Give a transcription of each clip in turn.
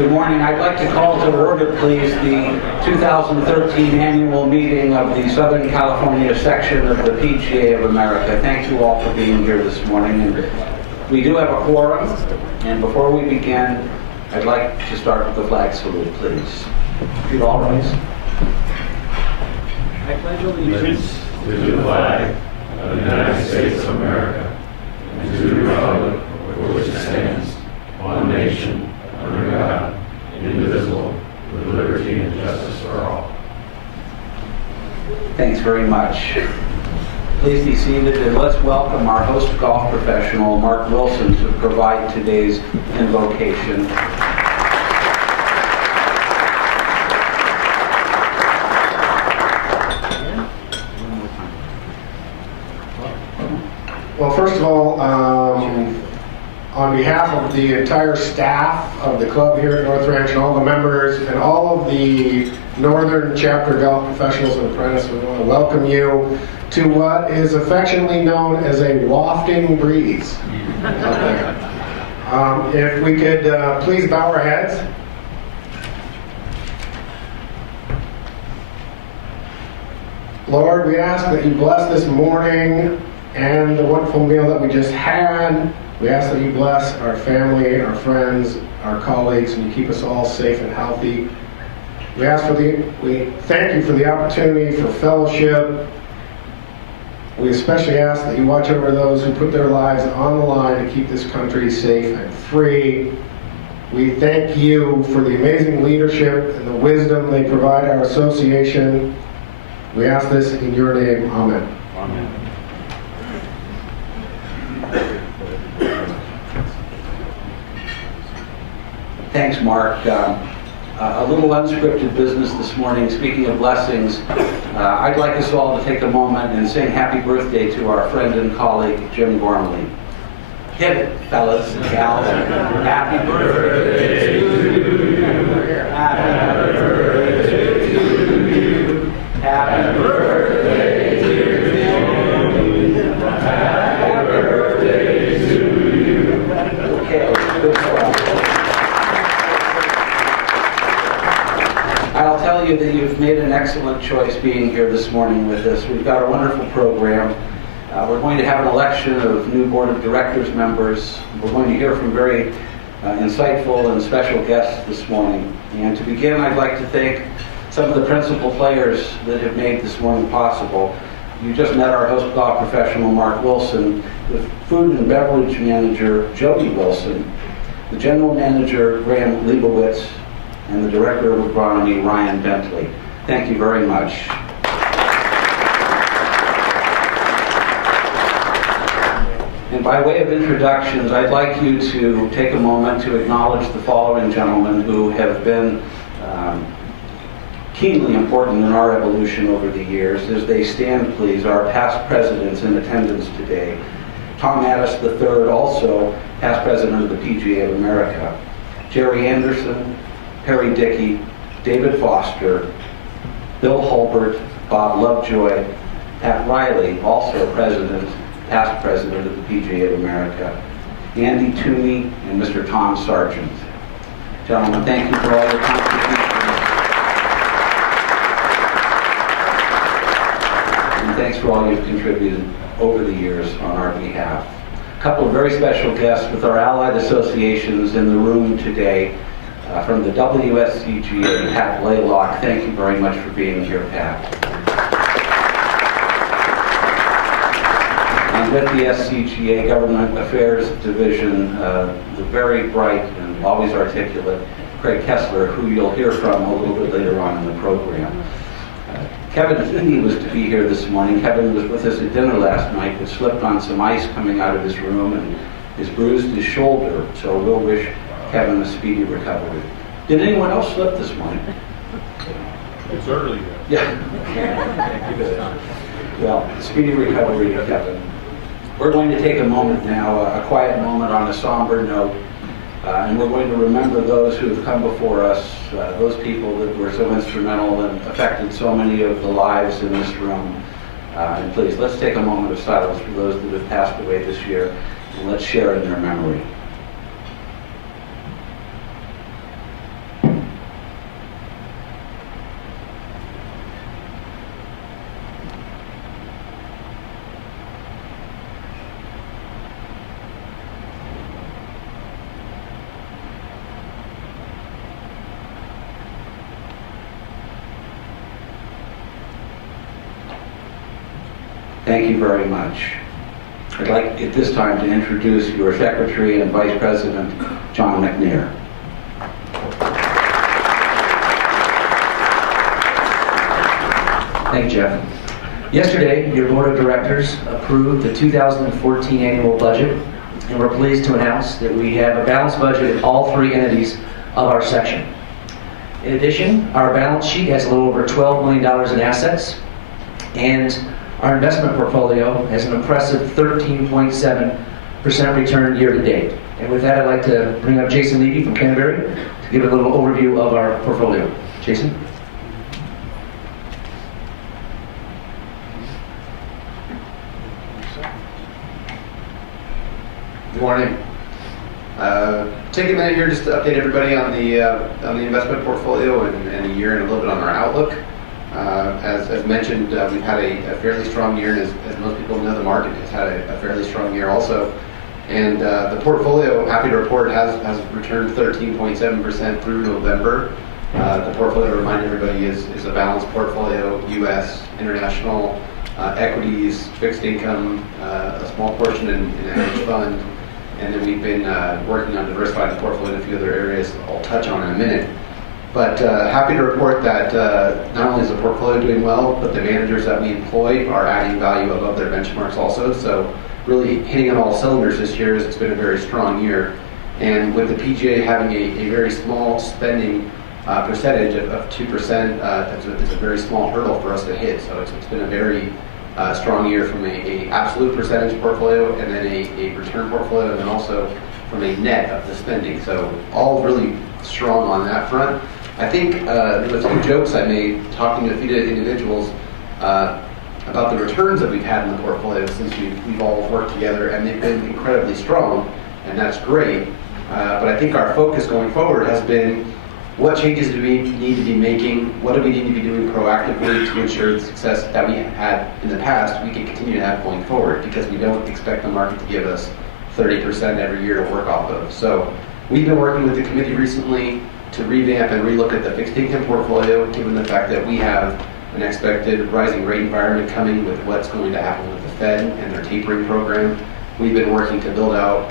Good morning. I'd like to call to order, please, the 2013 annual meeting of the Southern California section of the PGA of America. Thank you all for being here this morning. And we do have a quorum, and before we begin, I'd like to start with the flag salute, please. If you'd all rise. I pledge allegiance to the flag of the United States of America and to the republic for which it stands, one nation, under God, indivisible, with liberty and justice for all. Thanks very much. Please be seated, and let's welcome our host golf professional, Mark Wilson, to provide today's invocation. Well, first of all, on behalf of the entire staff of the club here at North Ranch and all the members and all of the Northern Chapter Golf Professionals and Apprentices, we want to welcome you to what is affectionately known as a wafting breeze out there. If we could please bow our heads. Lord, we ask that you bless this morning and the wonderful meal that we just had. We ask that you bless our family, our friends, our colleagues, and you keep us all safe and healthy. We thank you for the opportunity for fellowship. We especially ask that you watch over those who put their lives on the line to keep this country safe and free. We thank you for the amazing leadership and the wisdom they provide our association. We ask this in your name. Amen. Amen. Thanks, Mark. A little unscripted business this morning. Speaking of blessings, I'd like us all to take a moment and sing happy birthday to our friend and colleague, Jim Gormley. Hit it, fellas and gals. Happy birthday to you. Happy birthday to you. Happy birthday to you. Happy birthday to you. Okay, good stuff. I'll tell you that you've made an excellent choice being here this morning with us. We've got a wonderful program. We're going to have an election of new board of directors members. We're going to hear from very insightful and special guests this morning. And to begin, I'd like to thank some of the principal players that have made this morning possible. You just met our host golf professional, Mark Wilson, the food and beverage manager, Jody Wilson, the general manager, Graham Leibowitz, and the Director of Agronomy, Ryan Bentley. Thank you very much. And by way of introductions, I'd like you to take a moment to acknowledge the following gentlemen who have been keenly important in our evolution over the years. As they stand, please, our past presidents in attendance today. Tom Addis III, also past president of the PGA of America. Jerry Anderson, Perry Dickey, David Foster, Bill Hulbert, Bob Lovejoy, Pat Riley, also past president of the PGA of America, Andy Toomey, and Mr. Tom Sargent. Gentlemen, thank you for all your contributions. And thanks for all you've contributed over the years on our behalf. A couple of very special guests with our allied associations in the room today. From the WSCGA, Pat Blaylock. Thank you very much for being here, Pat. And with the SCGA Government Affairs Division, the very bright and always articulate Craig Kessler, who you'll hear from a little bit later on in the program. Kevin Heaney was to be here this morning. Kevin was with us at dinner last night, but slipped on some ice coming out of his room and has bruised his shoulder, so we'll wish Kevin a speedy recovery. Did anyone else slip this morning? It's early. Yeah. Well, speedy recovery to Kevin. We're going to take a moment now, a quiet moment on a somber note, and we're going to remember those who have come before us, those people that were so instrumental and affected so many of the lives in this room. And please, let's take a moment of silence for those that have passed away this year, and let's share in their memory. Thank you very much. I'd like at this time to introduce your Secretary and Vice President, John McNair. Thank you, Jeff. Yesterday, your Board of Directors approved the 2014 annual budget, and we're pleased to announce that we have a balanced budget in all three entities of our section. In addition, our balance sheet has a little over $12 million in assets, and our investment portfolio has an impressive 13.7% return year to date. And with that, I'd like to bring up Jason Levy from Canterbury to give a little overview of our portfolio. Jason? Good morning. Take a minute here just to update everybody on the investment portfolio and a year and a little bit on our outlook. As mentioned, we've had a fairly strong year, and as most people know, the market has had a fairly strong year also. And the portfolio, happy to report, has returned 13.7% through November. The portfolio, to remind everybody, is a balanced portfolio: U.S., international, equities, fixed income, a small portion in a hedge fund. And then we've been working on diversifying the portfolio in a few other areas I'll touch on in a minute. But happy to report that not only is the portfolio doing well, but the managers that we employ are adding value above their benchmarks also. So really hitting on all cylinders this year, as it's been a very strong year. And with the PGA having a very small spending percentage of 2%, it's a very small hurdle for us to hit. So it's been a very strong year from a absolute percentage portfolio, and then a return portfolio, and then also from a net of the spending. So all really strong on that front. I think there were some jokes I made talking to a few individuals about the returns that we've had in the portfolio since we've all worked together, and they've been incredibly strong, and that's great. But I think our focus going forward has been, what changes do we need to be making? What do we need to be doing proactively to ensure the success that we have had in the past we can continue to have going forward? Because we don't expect the market to give us 30% every year to work off of. So we've been working with the committee recently to revamp and relook at the fixed income portfolio, given the fact that we have an expected rising rate environment coming with what's going to happen with the Fed and their tapering program. We've been working to build out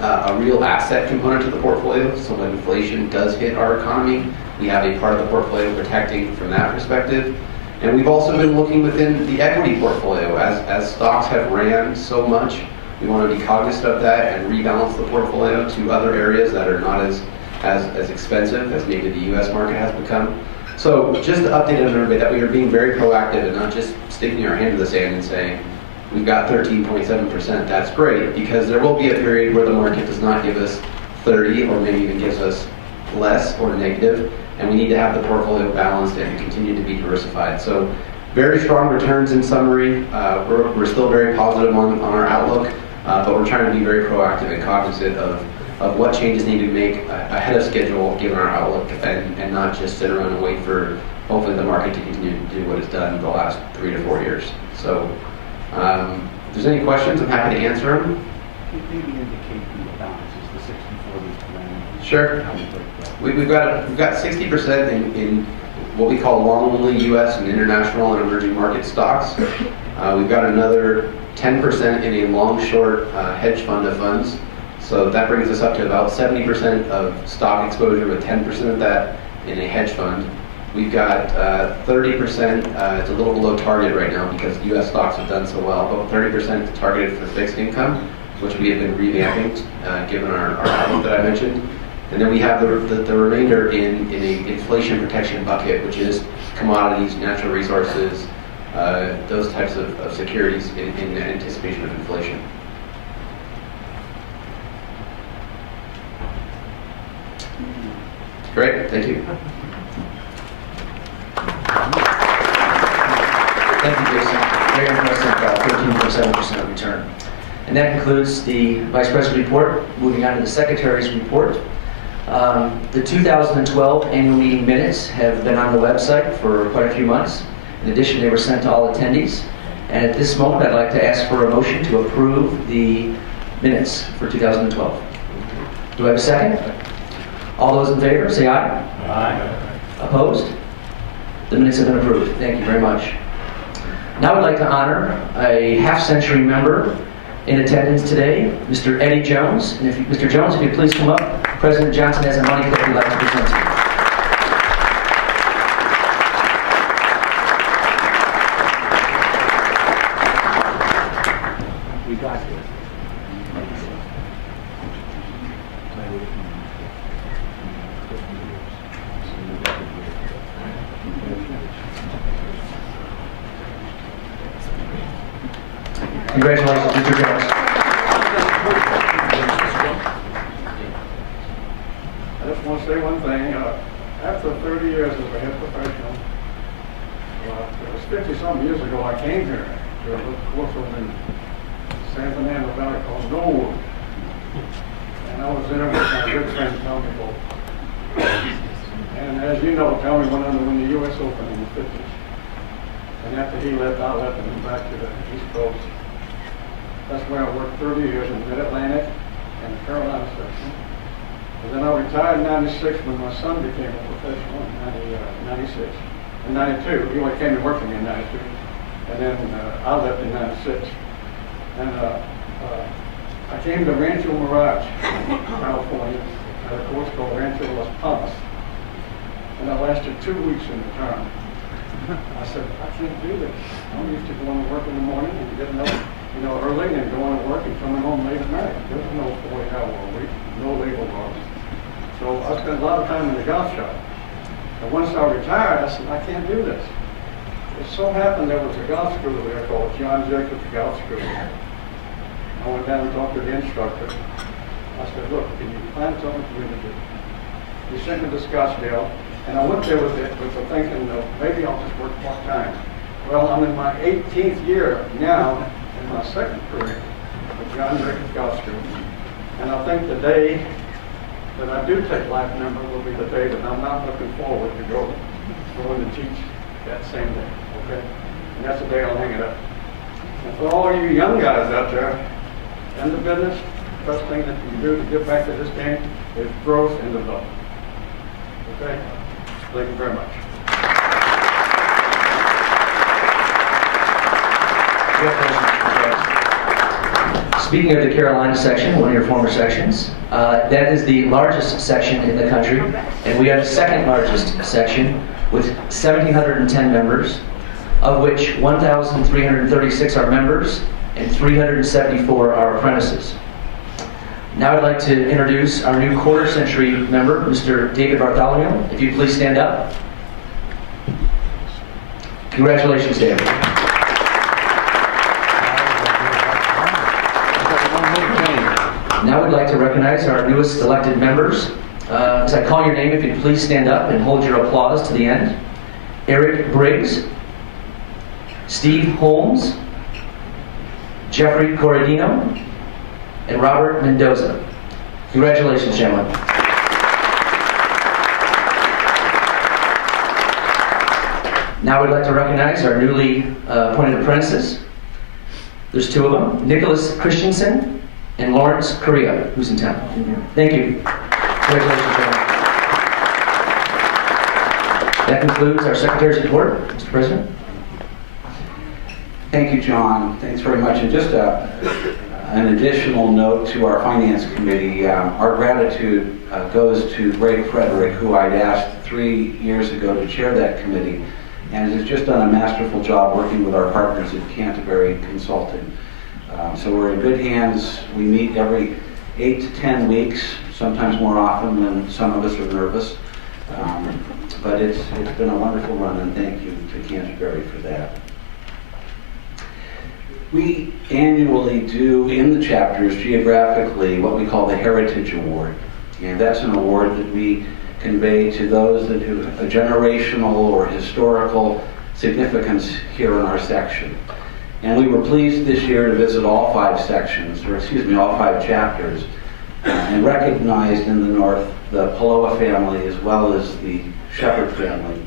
a real asset component to the portfolio, so when inflation does hit our economy, we have a part of the portfolio protecting from that perspective. And we've also been looking within the equity portfolio. As stocks have ran so much, we want to be cognizant of that and rebalance the portfolio to other areas that are not as expensive as maybe the U.S. market has become. So just to update everybody that we are being very proactive and not just sticking our hand in the sand and saying, we've got 13.7%, that's great, because there will be a period where the market does not give us 30 or maybe even gives us less or negative, and we need to have the portfolio balanced and continue to be diversified. So very strong returns in summary. We're still very positive on our outlook, but we're trying to be very proactive and cognizant of what changes need to be made ahead of schedule given our outlook, and not just sit around and wait for hopefully the market to continue to do what it's done the last 3 to 4 years. So if there's any questions, I'm happy to answer them. Maybe indicate the balances, the 60/40 Sure. We've got 60% in what we call long-only U.S. and international and emerging market stocks. We've got another 10% in a long-short hedge fund of funds. So that brings us up to about 70% of stock exposure, with 10% of that in a hedge fund. We've got 30%, it's a little below target right now because U.S. stocks have done so well, but 30% targeted for fixed income, which we have been revamping given our outlook that I mentioned. And then we have the remainder in a inflation protection bucket, which is commodities, natural resources, those types of securities in anticipation of inflation. Great, thank you. Thank you, Jason. Very impressive, 13.7% return. And that concludes the Vice President's report. Moving on to the Secretary's report. The 2012 annual meeting minutes have been on the website for quite a few months. In addition, they were sent to all attendees. And at this moment, I'd like to ask for a motion to approve the minutes for 2012. Do I have a second? All those in favor, say aye. Aye. Opposed? The minutes have been approved. Thank you very much. Now I'd like to honor a half-century member in attendance today, Mr. Eddie Jones. And if Mr. Jones, if you'd please come up, President Johnson has a money clip he'd like to present to you. We got this. Congratulations, Mr. Jones. I just want to say one thing. After 30 years as a head professional, it was 50-some years ago I came here to a little course over in San Fernando Valley called Norwood. And I was there with my good friend Tommy Bolt. And as you know, Tommy went on to win the U.S. Open in the 50s. And after he left, I left and went back to the East Coast. That's where I worked 30 years in Mid-Atlantic and the Carolina section. And then I retired in 96 when my son became a professional in 96. In 92, he only came to work for me in 92. And then I left in 96. And I came to Rancho Mirage, California, at a course called Rancho Las Palmas. And I lasted 2 weeks in the term. I said, I can't do this. I'm used to going to work in the morning and getting up, early and going to work and coming home late at night. There's no 40-hour week, no labor laws. So I spent a lot of time in the golf shop. And once I retired, I said, I can't do this. It so happened there was a golf school there called John Jacobs Golf School. I went down and talked to the instructor. I said, look, can you find something for me to do? He sent me to Scottsdale, and I went there with the thinking, maybe I'll just work part-time. Well, I'm in my 18th year now, in my second career with John Jacobs Golf School. And I think the day that I do take life member will be the day that I'm not looking forward to going to teach that same day, okay? And that's the day I'll hang it up. And for all you young guys out there in the business, the best thing that you can do to get back to this game is growth and development. Okay? Thank you very much. Speaking of the Carolina section, one of your former sections, that is the largest section in the country, and we have the second largest section with 1,710 members, of which 1,336 are members and 374 are apprentices. Now I'd like to introduce our new quarter-century member, Mr. David Bartholomew. If you'd please stand up. Congratulations, David. Now we'd like to recognize our newest elected members. As I call your name, if you'd please stand up and hold your applause to the end. Eric Briggs, Steve Holmes, Jeffrey Corradino, and Robert Mendoza. Congratulations, gentlemen. Now we'd like to recognize our newly appointed apprentices. There's two of them, Nicholas Christensen and Lawrence Correa, who's in town. Thank you. Congratulations, gentlemen. That concludes our Secretary's report, Mr. President. Thank you, John. Thanks very much. And just an additional note to our Finance Committee, our gratitude goes to Greg Frederick, who I'd asked 3 years ago to chair that committee, and has just done a masterful job working with our partners at Canterbury Consulting. So we're in good hands. We meet every 8 to 10 weeks, sometimes more often than some of us are nervous. But it's been a wonderful run, and thank you to Canterbury for that. We annually do in the chapters geographically what we call the Heritage Award. And that's an award that we convey to those that have a generational or historical significance here in our section. And we were pleased this year to visit all 5 sections, or excuse me, all 5 chapters, and recognized in the north the Paloa family as well as the Shepherd family.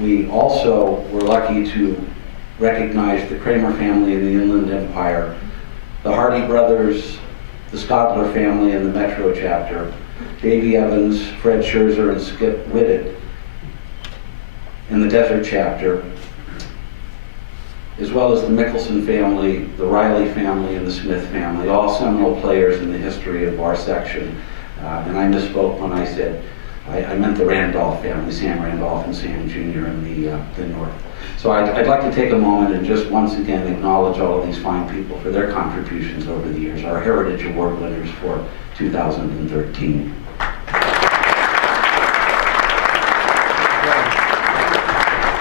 We also were lucky to recognize the Kramer family in the Inland Empire, the Hardy brothers, the Scodler family in the Metro chapter, Davy Evans, Fred Scherzer, and Skip Whitted in the Desert chapter, as well as the Mickelson family, the Riley family, and the Smith family, all seminal players in the history of our section. And I misspoke when I said, I meant the Randolph family, Sam Randolph and Sam Jr. in the north. So I'd like to take a moment and just once again acknowledge all of these fine people for their contributions over the years, our Heritage Award winners for 2013.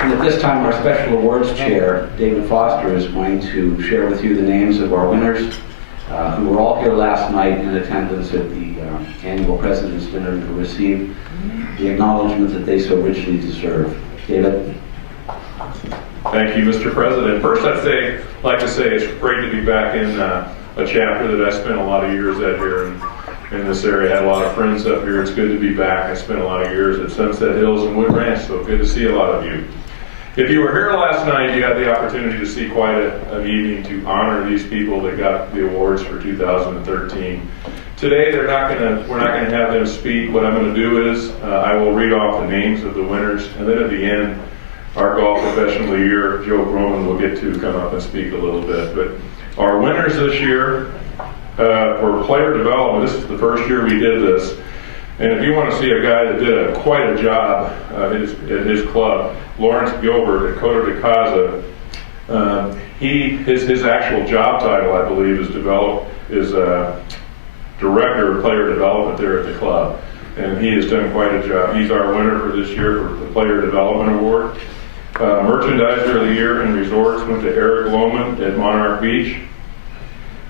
And at this time, our Special Awards Chair, David Foster, is going to share with you the names of our winners who were all here last night in attendance at the annual President's Dinner to receive the acknowledgement that they so richly deserve. David? Thank you, Mr. President. First, I'd like to say it's great to be back in a chapter that I spent a lot of years at here in this area. I had a lot of friends up here. It's good to be back. I spent a lot of years at Sunset Hills and Wood Ranch, so good to see a lot of you. If you were here last night, you had the opportunity to see quite an evening to honor these people that got the awards for 2013. Today, we're not going to have them speak. What I'm going to do is I will read off the names of the winners, and then at the end, our Golf Professional of the Year, Joe Groman, will get to come up and speak a little bit. But our winners this year for player development, this is the first year we did this. And if you want to see a guy that did quite a job at his club, Lawrence Gilbert at Coto de Casa, his actual job title, I believe, is Director of Player Development there at the club. And he has done quite a job. He's our winner for this year for the Player Development Award. Merchandiser of the Year in Resorts went to Eric Lohman at Monarch Beach.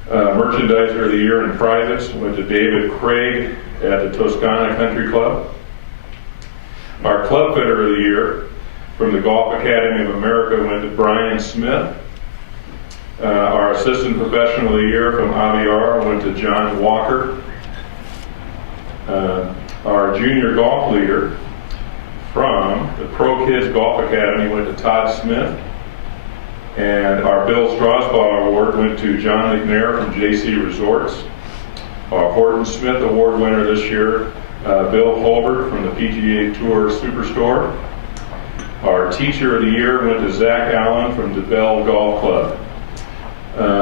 Merchandiser of the Year in Privates went to David Craig at the Toscana Country Club. Our Club Fitter of the Year from the Golf Academy of America went to Brian Smith. Our Assistant Professional of the Year from Aviara went to John Walker. Our Junior Golf Leader from the Pro Kids Golf Academy went to Todd Smith. And our Bill Strasbaugh Award went to John McNair from JC Resorts. Our Horton Smith Award winner this year, Bill Holbert from the PGA Tour Superstore. Our Teacher of the Year went to Zach Allen from DeBell Golf Club.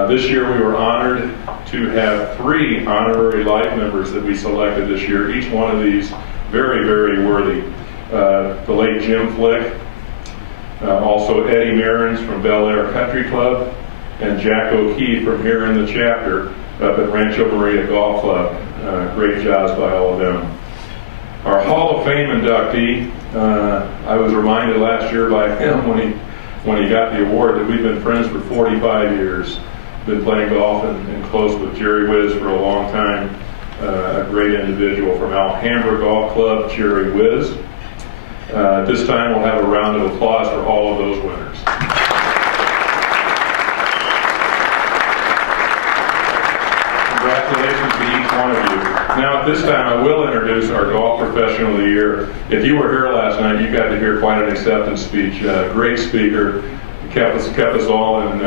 This year we were honored to have 3 honorary life members that we selected this year. Each one of these very, very worthy. The late Jim Flick, also Eddie Marins from Bel Air Country Club, and Jack O'Keefe from here in the chapter up at Rancho Maria Golf Club. Great jobs by all of them. Our Hall of Fame inductee, I was reminded last year by him when he got the award that we've been friends for 45 years. Been playing golf and close with Jerry Wiz for a long time. A great individual from Alhambra Golf Club, Jerry Wiz. This time we'll have a round of applause for all of those winners. Congratulations to each one of you. Now at this time I will introduce our Golf Professional of the Year. If you were here last night, you got to hear quite an acceptance speech. Great speaker. Kept us all in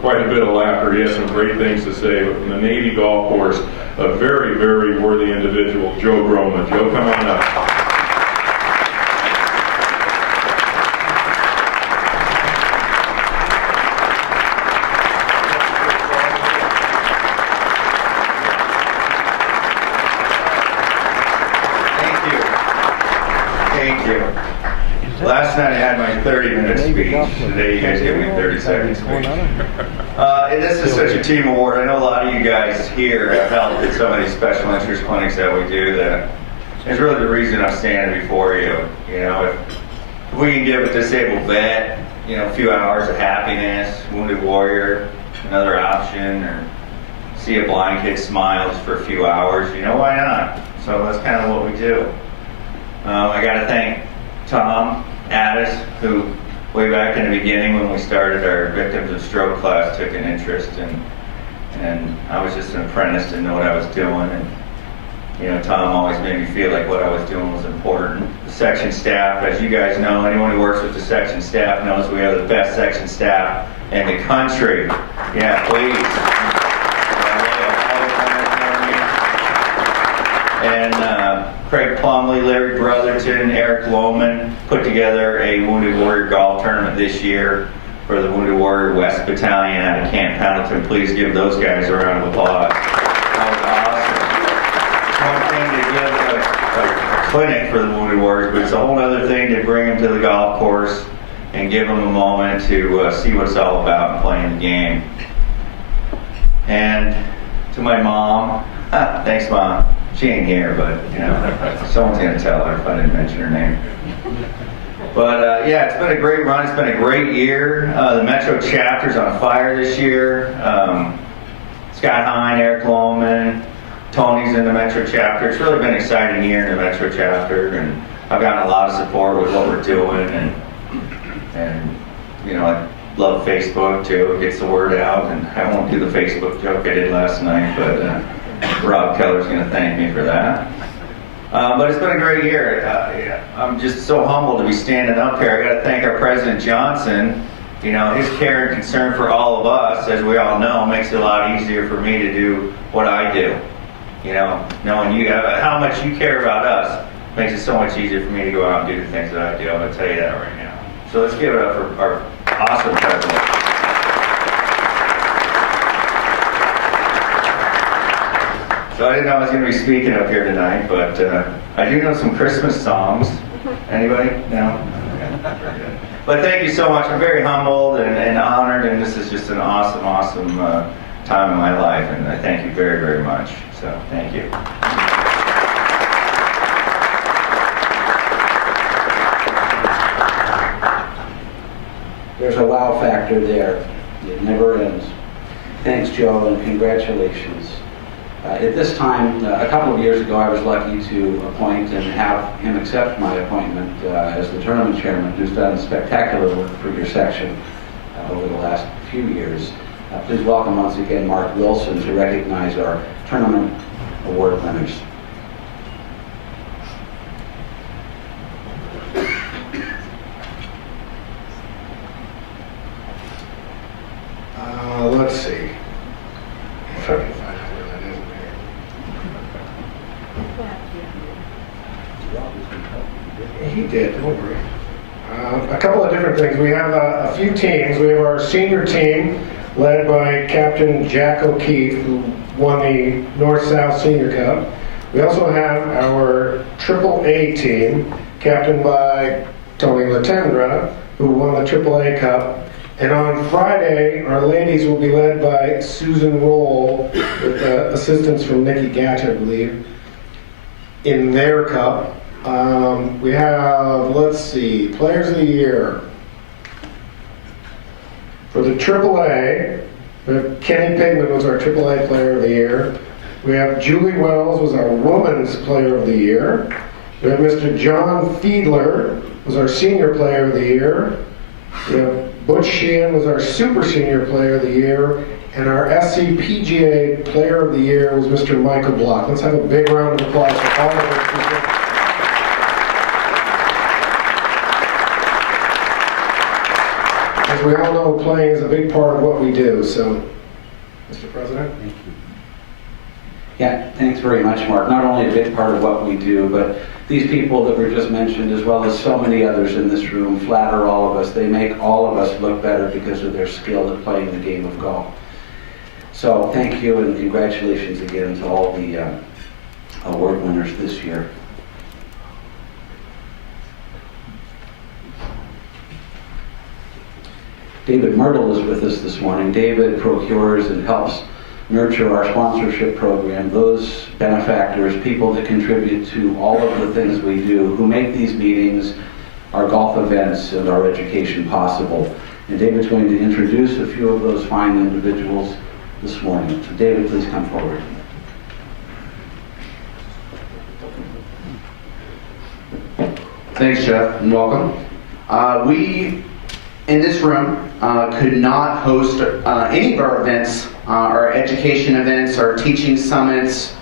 quite a bit of laughter. He has some great things to say. But from the Navy Golf Course, a very, very worthy individual, Joe Groman. Joe, come on up. Last night I had my 30-minute speech. Today you guys give me a 30-second speech. And this is such a team award. I know a lot of you guys here have helped at some of these special interest clinics that we do. That is really the reason I'm standing before you. You know, if we can give a disabled vet, a few hours of happiness, wounded warrior, another option, or see a blind kid smile just for a few hours, why not? So that's kind of what we do. I got to thank Tom Addis, who way back in the beginning when we started our victims of stroke class took an interest and I was just an apprentice, didn't know what I was doing, and Tom always made me feel like what I was doing was important. The section staff, as you guys know, anyone who works with the section staff knows we have the best section staff in the country. Yeah, please. And Craig Plumley, Larry Brotherton, Eric Lohman put together a Wounded Warrior golf tournament this year. for the Wounded Warrior West Battalion out of Camp Pendleton. Please give those guys a round of applause. That was awesome. It's one thing to give a clinic for the Wounded Warriors, but it's a whole other thing to bring them to the golf course and give them a moment to see what it's all about and playing the game. And to my mom, thanks Mom. She ain't here, but you know, someone's gonna tell her if I didn't mention her name. But yeah, it's been a great run. It's been a great year. The Metro chapter's on fire this year. Scott Hine, Eric Lohman, Tony's in the Metro chapter. It's really been an exciting year in the Metro chapter, and I've gotten a lot of support with what we're doing, and you know, I love Facebook too. It gets the word out, and I won't do the Facebook joke I did last night, but Rob Keller's going to thank me for that. But it's been a great year. I'm just so humbled to be standing up here. I got to thank our President Johnson. You know, his care and concern for all of us, as we all know, makes it a lot easier for me to do what I do. You know, knowing you, how much you care about us makes it so much easier for me to go out and do the things that I do. I'm going to tell you that right now. So let's give it up for our awesome President. So I didn't know I was going to be speaking up here tonight, but I do know some Christmas songs. Anybody? No? Okay. But thank you so much. I'm very humbled and honored, and this is just an awesome, awesome time in my life, and I thank you very, very much. So thank you. There's a wow factor there. It never ends. Thanks, Joe, and congratulations. At this time, a couple of years ago, I was lucky to appoint and have him accept my appointment as the tournament chairman, who's done spectacular work for your section over the last few years. Please welcome once again Mark Wilson to recognize our tournament award winners. Let's see. If I can find out where that is. He did, don't worry. A couple of different things. We have a few teams. We have our senior team led by Captain Jack O'Keefe, who won the North-South Senior Cup. We also have our AAA team, captained by Tony Latendra, who won the AAA Cup. And on Friday, our ladies will be led by Susan Roll, with assistance from Nikki Gatch, I believe, in their cup. We have, let's see, Players of the Year. For the AAA, we have Kenny Pigman was our AAA Player of the Year. We have Julie Wells was our Women's Player of the Year. We have Mr. John Fiedler was our Senior Player of the Year. We have Butch Sheehan was our Super Senior Player of the Year, and our SC PGA Player of the Year was Mr. Michael Block. Let's have a big round of applause for all of those people. As we all know, playing is a big part of what we do, so, Mr. President. Thank you. Yeah, thanks very much, Mark. Not only a big part of what we do, but these people that were just mentioned, as well as so many others in this room, flatter all of us. They make all of us look better because of their skill at playing the game of golf. So thank you, and congratulations again to all the award winners this year. David Myrtle is with us this morning. David procures and helps nurture our sponsorship program, those benefactors, people that contribute to all of the things we do, who make these meetings, our golf events, and our education possible. And David's going to introduce a few of those fine individuals this morning. So David, please come forward. Thanks, Jeff, and welcome. We, in this room, could not host any of our events, our education events, our teaching summits,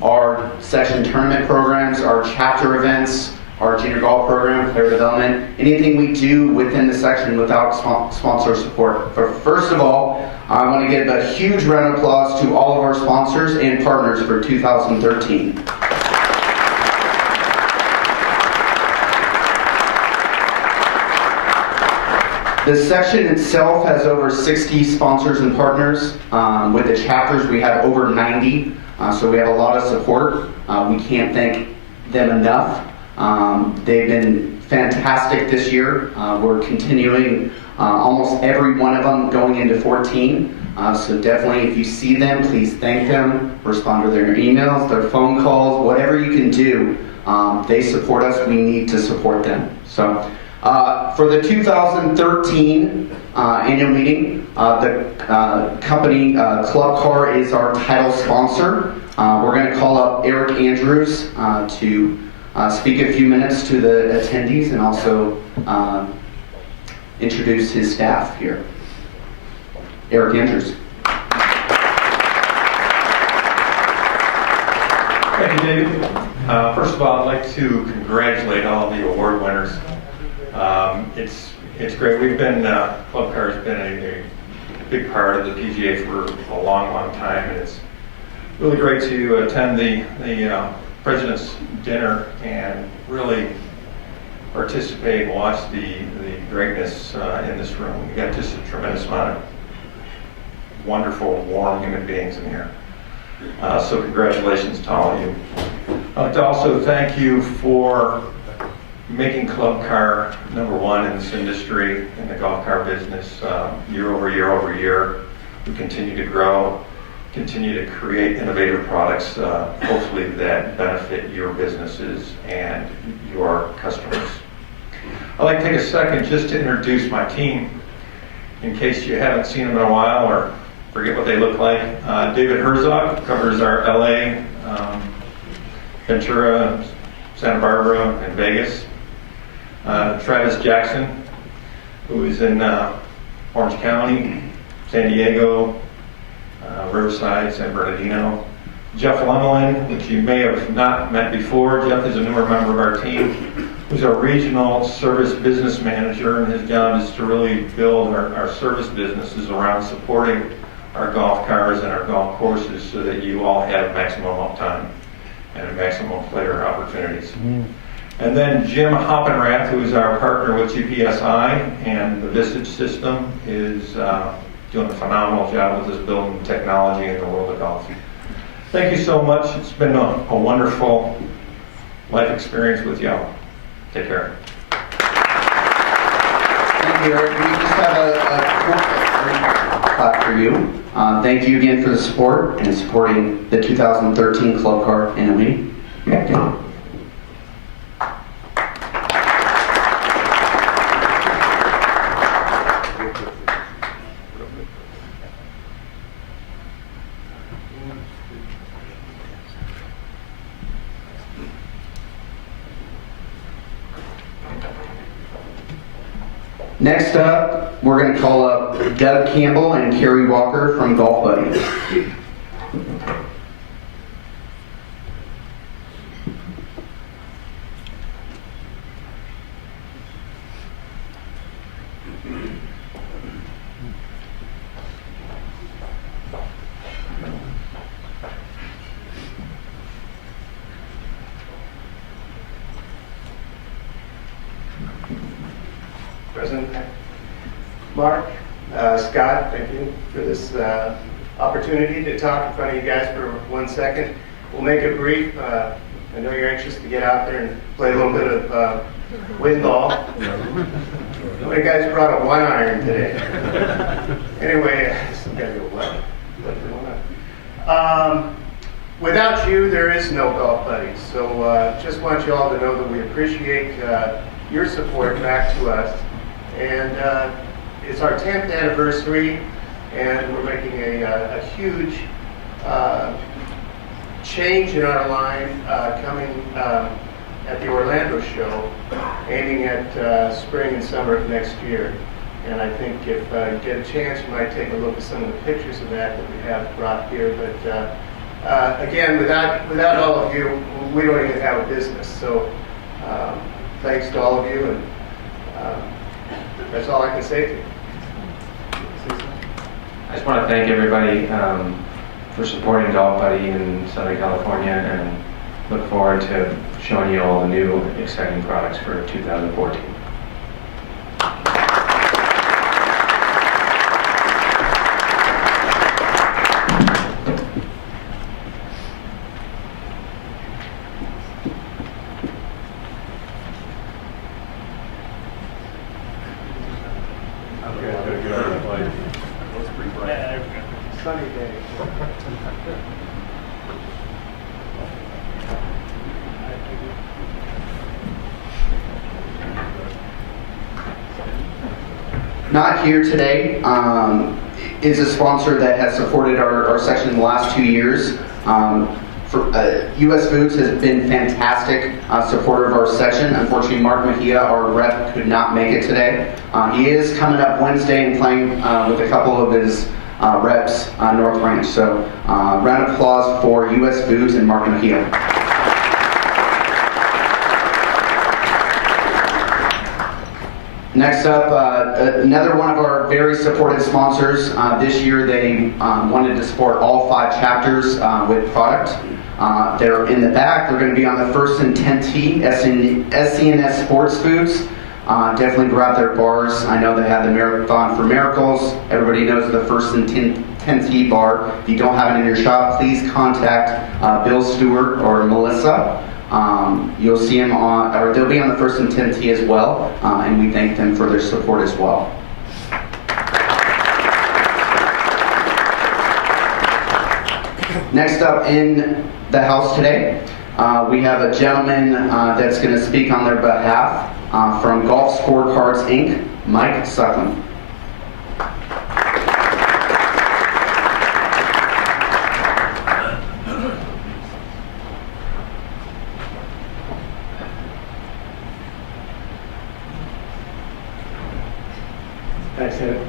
our session tournament programs, our chapter events, our junior golf program, player development, anything we do within the section without sponsor support. But first of all, I want to give a huge round of applause to all of our sponsors and partners for 2013. The section itself has over 60 sponsors and partners. With the chapters, we have over 90, so we have a lot of support. We can't thank them enough. They've been fantastic this year. We're continuing almost every one of them going into 14. So definitely, if you see them, please thank them. Respond to their emails, their phone calls, whatever you can do. They support us. We need to support them. So for the 2013 annual meeting, the company Club Car is our title sponsor. We're going to call up Eric Andrews to speak a few minutes to the attendees and also introduce his staff here. Eric Andrews. Thank you, David. First of all, I'd like to congratulate all the award winners. It's great. We've been, Club Car has been a big part of the PGA for a long, long time, and it's really great to attend the President's Dinner and really participate and watch the greatness in this room. We got just a tremendous amount of wonderful, warm human beings in here. So congratulations to all of you. I'd like to also thank you for making Club Car #1 in this industry, in the golf car business, year over year over year. We continue to grow, continue to create innovative products, hopefully that benefit your businesses and your customers. I'd like to take a second just to introduce my team, in case you haven't seen them in a while or forget what they look like. David Herzog covers our LA, Ventura, Santa Barbara, and Vegas. Travis Jackson, who is in Orange County, San Diego, Riverside, San Bernardino. Jeff Lemelin, which you may have not met before. Jeff is a newer member of our team, who's our regional service business manager, and his job is to really build our service businesses around supporting our golf cars and our golf courses so that you all have maximum uptime and maximum player opportunities. And then Jim Hoppenrath, who is our partner with GPSI and the Vistage system, is doing a phenomenal job with this building technology in the world of golf. Thank you so much. It's been a wonderful life experience with y'all. Take care. Thank you, Eric. We just have a clap for you. Thank you again for the support and supporting the 2013 Club Car annual meeting. Next up, we're going to call up Doug Campbell and Kerry Walker from Golf Buddy. President Mark, Scott, thank you for this opportunity to talk in front of you guys for 1 second. We'll make it brief. I know you're anxious to get out there and play a little bit of wind ball. How many guys brought a 1-iron today? Anyway, some guys go, what? Without you, there is no Golf Buddies. So just want you all to know that we appreciate your support back to us. And it's our 10th anniversary, and we're making a huge change in our line coming at the Orlando show, aiming at spring and summer of next year. And I think if you get a chance, you might take a look at some of the pictures of that we have brought here. But again, without all of you, we don't even have a business. So thanks to all of you, and that's all I can say to you. I just want to thank everybody for supporting Golf Buddy in Southern California, and look forward to showing you all the new exciting products for 2014. sunny day. Not here today is a sponsor that has supported our section in the last 2 years. US Foods has been fantastic supporter of our section. Unfortunately, Mark Mejia, our rep, could not make it today. He is coming up Wednesday and playing with a couple of his reps North Ranch. So round of applause for US Foods and Mark Mejia. Next up, another one of our very supported sponsors. This year they wanted to support all 5 chapters with product. They're in the back. They're going to be on the 1st and 10th tee, SCNS Sports Foods. Definitely grab their bars. I know they have the Marathon for Miracles. Everybody knows the 1st and 10th tee bar. If you don't have it in your shop, please contact Bill Stewart or Melissa. You'll see them or they'll be on the 1st and 10th tee as well, and we thank them for their support as well. Next up in the house today, we have a gentleman that's going to speak on their behalf from Golf Scorecards Inc., Mike Suckling. Thanks, Ed.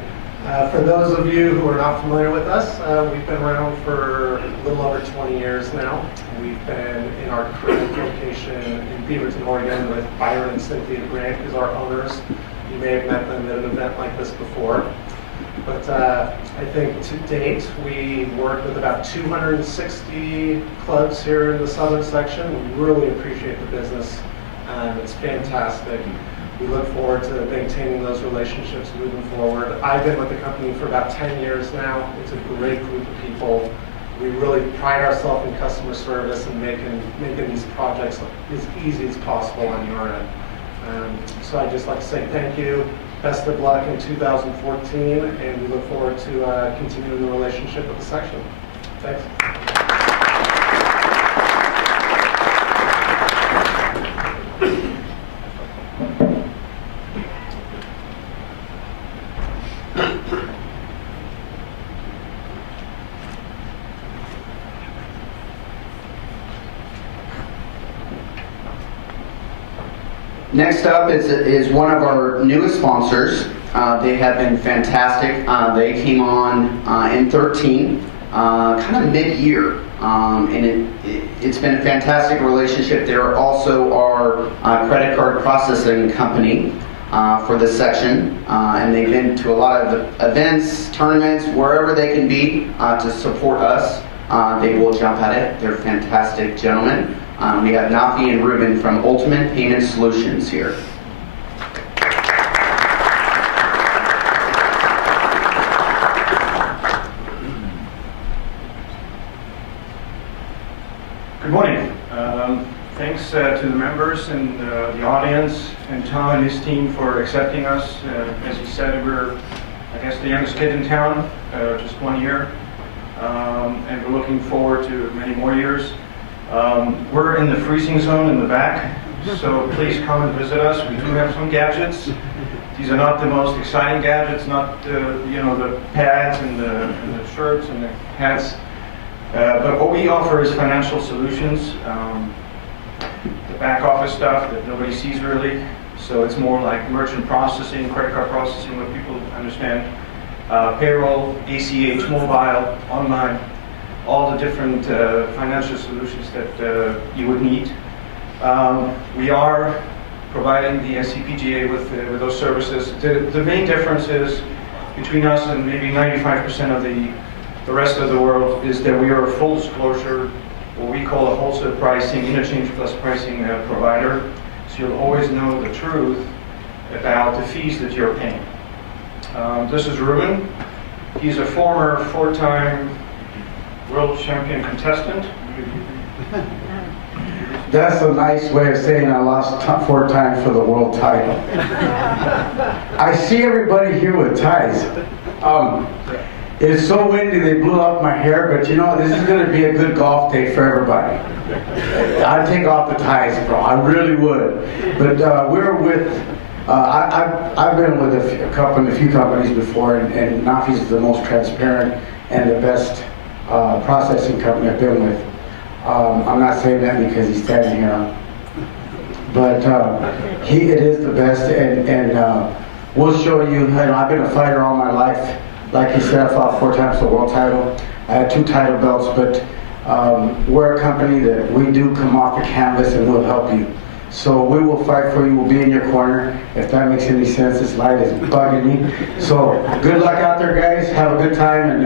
For those of you who are not familiar with us, we've been around for a little over 20 years now. We've been in our current location in Beaverton, Oregon with Byron and Cynthia Grant as our owners. You may have met them at an event like this before. But I think to date, we work with about 260 clubs here in the southern section. We really appreciate the business. It's fantastic. We look forward to maintaining those relationships moving forward. I've been with the company for about 10 years now. It's a great group of people. We really pride ourselves in customer service and making these projects as easy as possible on your end. So I'd just like to say thank you. Best of luck in 2014, and we look forward to continuing the relationship with the section. Thanks. Next up is one of our newest sponsors. They have been fantastic. They came on in 13, kind of mid-year, and it's been a fantastic relationship. They're also our credit card processing company for this section, and they've been to a lot of events, tournaments, wherever they can be to support us. They will jump at it. They're fantastic gentlemen. We have Nafi and Ruben from Ultimate Payment Solutions here. Good morning. Thanks to the members and the audience and Tom and his team for accepting us. As you said, we're, I guess, the youngest kid in town, just 1 year. And we're looking forward to many more years. We're in the freezing zone in the back, so please come and visit us. We do have some gadgets. These are not the most exciting gadgets, not the pads and the shirts and the hats. But what we offer is financial solutions, the back office stuff that nobody sees really. So it's more like merchant processing, credit card processing, what people understand. Payroll, ACH, mobile, online, all the different financial solutions that you would need. We are providing the PGA with those services. The main difference is between us and maybe 95% of the rest of the world is that we are a full disclosure, what we call a wholesale pricing, interchange plus pricing provider. So you'll always know the truth about the fees that you're paying. This is Ruben. He's a former 4-time world champion contestant. That's a nice way of saying I lost 4 times for the world title. I see everybody here with ties. It's so windy they blew up my hair, but you know, this is going to be a good golf day for everybody. I'd take off the ties, bro. I really would. But we're with, I've been with a few companies before, and Nafi's is the most transparent and the best processing company I've been with. I'm not saying that because he's standing here, but it is the best, and we'll show you. You know, I've been a fighter all my life. Like you said, I fought 4 times for the world title. I had 2 title belts, but we're a company that we do come off the canvas and we'll help you. So we will fight for you. We'll be in your corner. If that makes any sense, this light is bugging me. So good luck out there, guys. Have a good time, and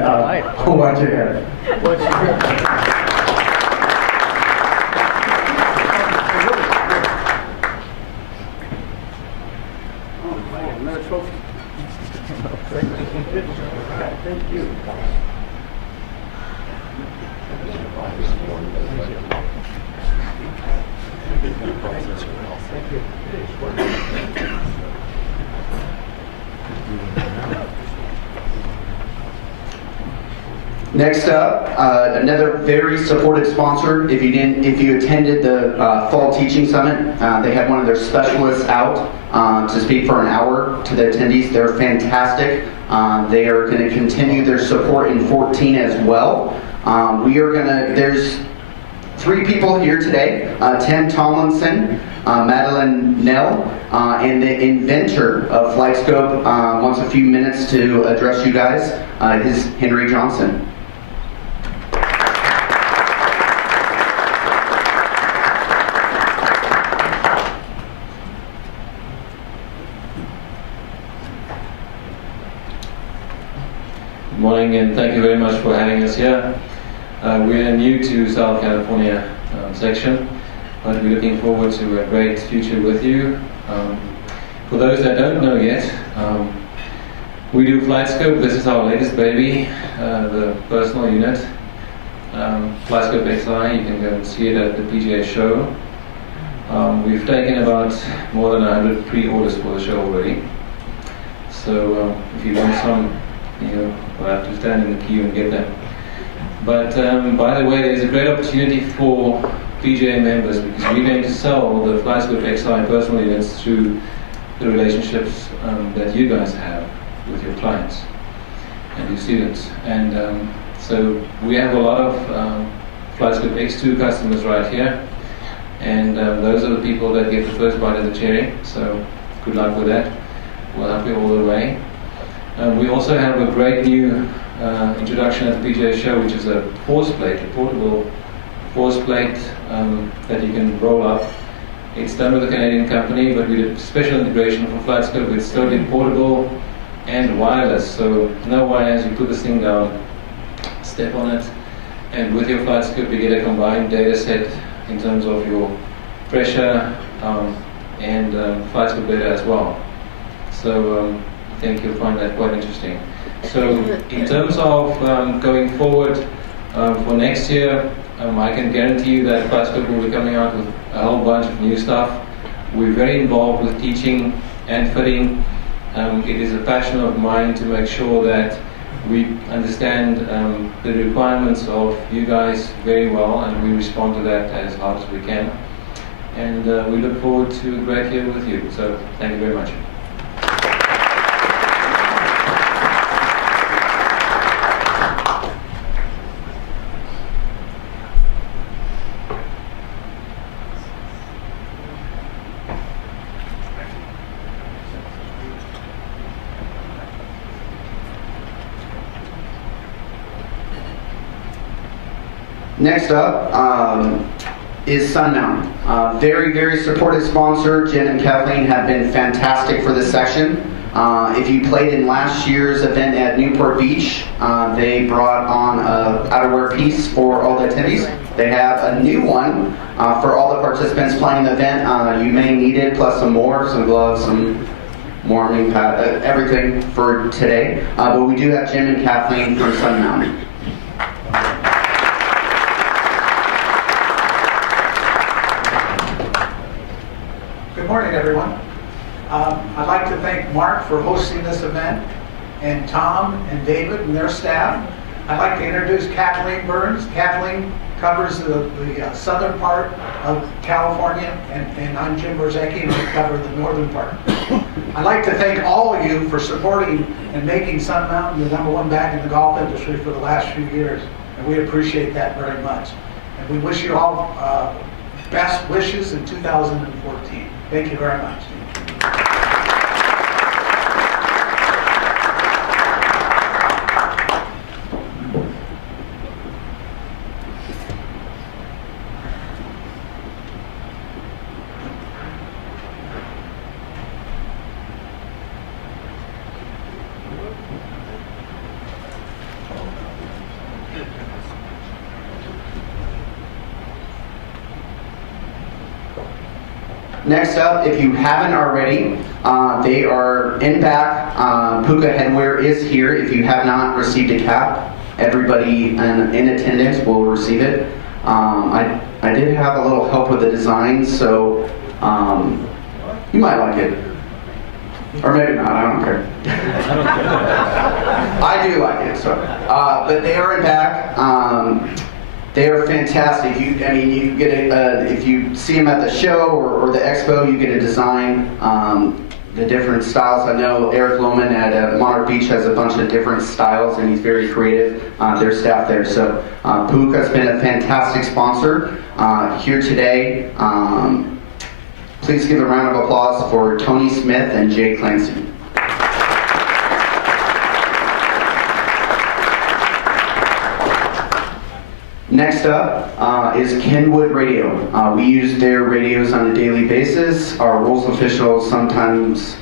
watch your head. Thank you. Next up, another very supportive sponsor. If you attended the Fall Teaching Summit, they had one of their specialists out to speak for an hour to the attendees. They're fantastic. They are going to continue their support in 14 as well. There's 3 people here today, Tim Tomlinson, Madeline Nell, and the inventor of FlightScope wants a few minutes to address you guys. Is Henry Johnson. Good morning, and thank you very much for having us here. We're new to South California section, but we're looking forward to a great future with you. For those that don't know yet, we do FlightScope. This is our latest baby, the personal unit. FlightScope XI, you can go and see it at the PGA show. We've taken about more than 100 pre-orders for the show already. So if you want some, you'll have to stand in the queue and get them. But by the way, there's a great opportunity for PGA members because we're going to sell the FlightScope XI personal units through the relationships that you guys have with your clients and your students. And so we have a lot of FlightScope X2 customers right here, and those are the people that get the first bite of the cherry. So good luck with that. We'll help you all the way. We also have a great new introduction at the PGA show, which is a force plate, a portable force plate that you can roll up. It's done with a Canadian company, but we did special integration for FlightScope. It's totally portable and wireless, so no wires. You put this thing down, step on it, and with your FlightScope you get a combined data set in terms of your pressure and FlightScope data as well. So I think you'll find that quite interesting. So in terms of going forward for next year, I can guarantee you that FlightScope will be coming out with a whole bunch of new stuff. We're very involved with teaching and fitting. It is a passion of mine to make sure that we understand the requirements of you guys very well, and we respond to that as hard as we can. And we look forward to a great year with you. So thank you very much. Next up is Sun Mountain. Very, very supportive sponsor. Jen and Kathleen have been fantastic for this session. If you played in last year's event at Newport Beach, they brought on an outerwear piece for all the attendees. They have a new one for all the participants playing in the event. You may need it, plus some more, some gloves, some warming pad, everything for today. But we do have Jen and Kathleen from Sun Mountain. Good morning, everyone. I'd like to thank Mark for hosting this event. and Tom and David and their staff. I'd like to introduce Kathleen Burns. Kathleen covers the southern part of California, and I'm Jim Borzecki, and I cover the northern part. I'd like to thank all of you for supporting and making Sun Mountain the #1 bag in the golf industry for the last few years, and we appreciate that very much. And we wish you all best wishes in 2014. Thank you very much. Next up, if you haven't already, they are in back. Puka Headwear is here. If you have not received a cap, everybody in attendance will receive it. I did have a little help with the design, so you might like it. Or maybe not, I don't care. I do like it, so. But they are in back. They are fantastic. You get if you see them at the show or the expo, you get a design, the different styles. I know Eric Lohman at Monarch Beach has a bunch of different styles, and he's very creative. Their staff there. So Puka's been a fantastic sponsor here today. Please give a round of applause for Tony Smith and Jay Clancy. Next up is Kenwood Radio. We use their radios on a daily basis. Our rules officials sometimes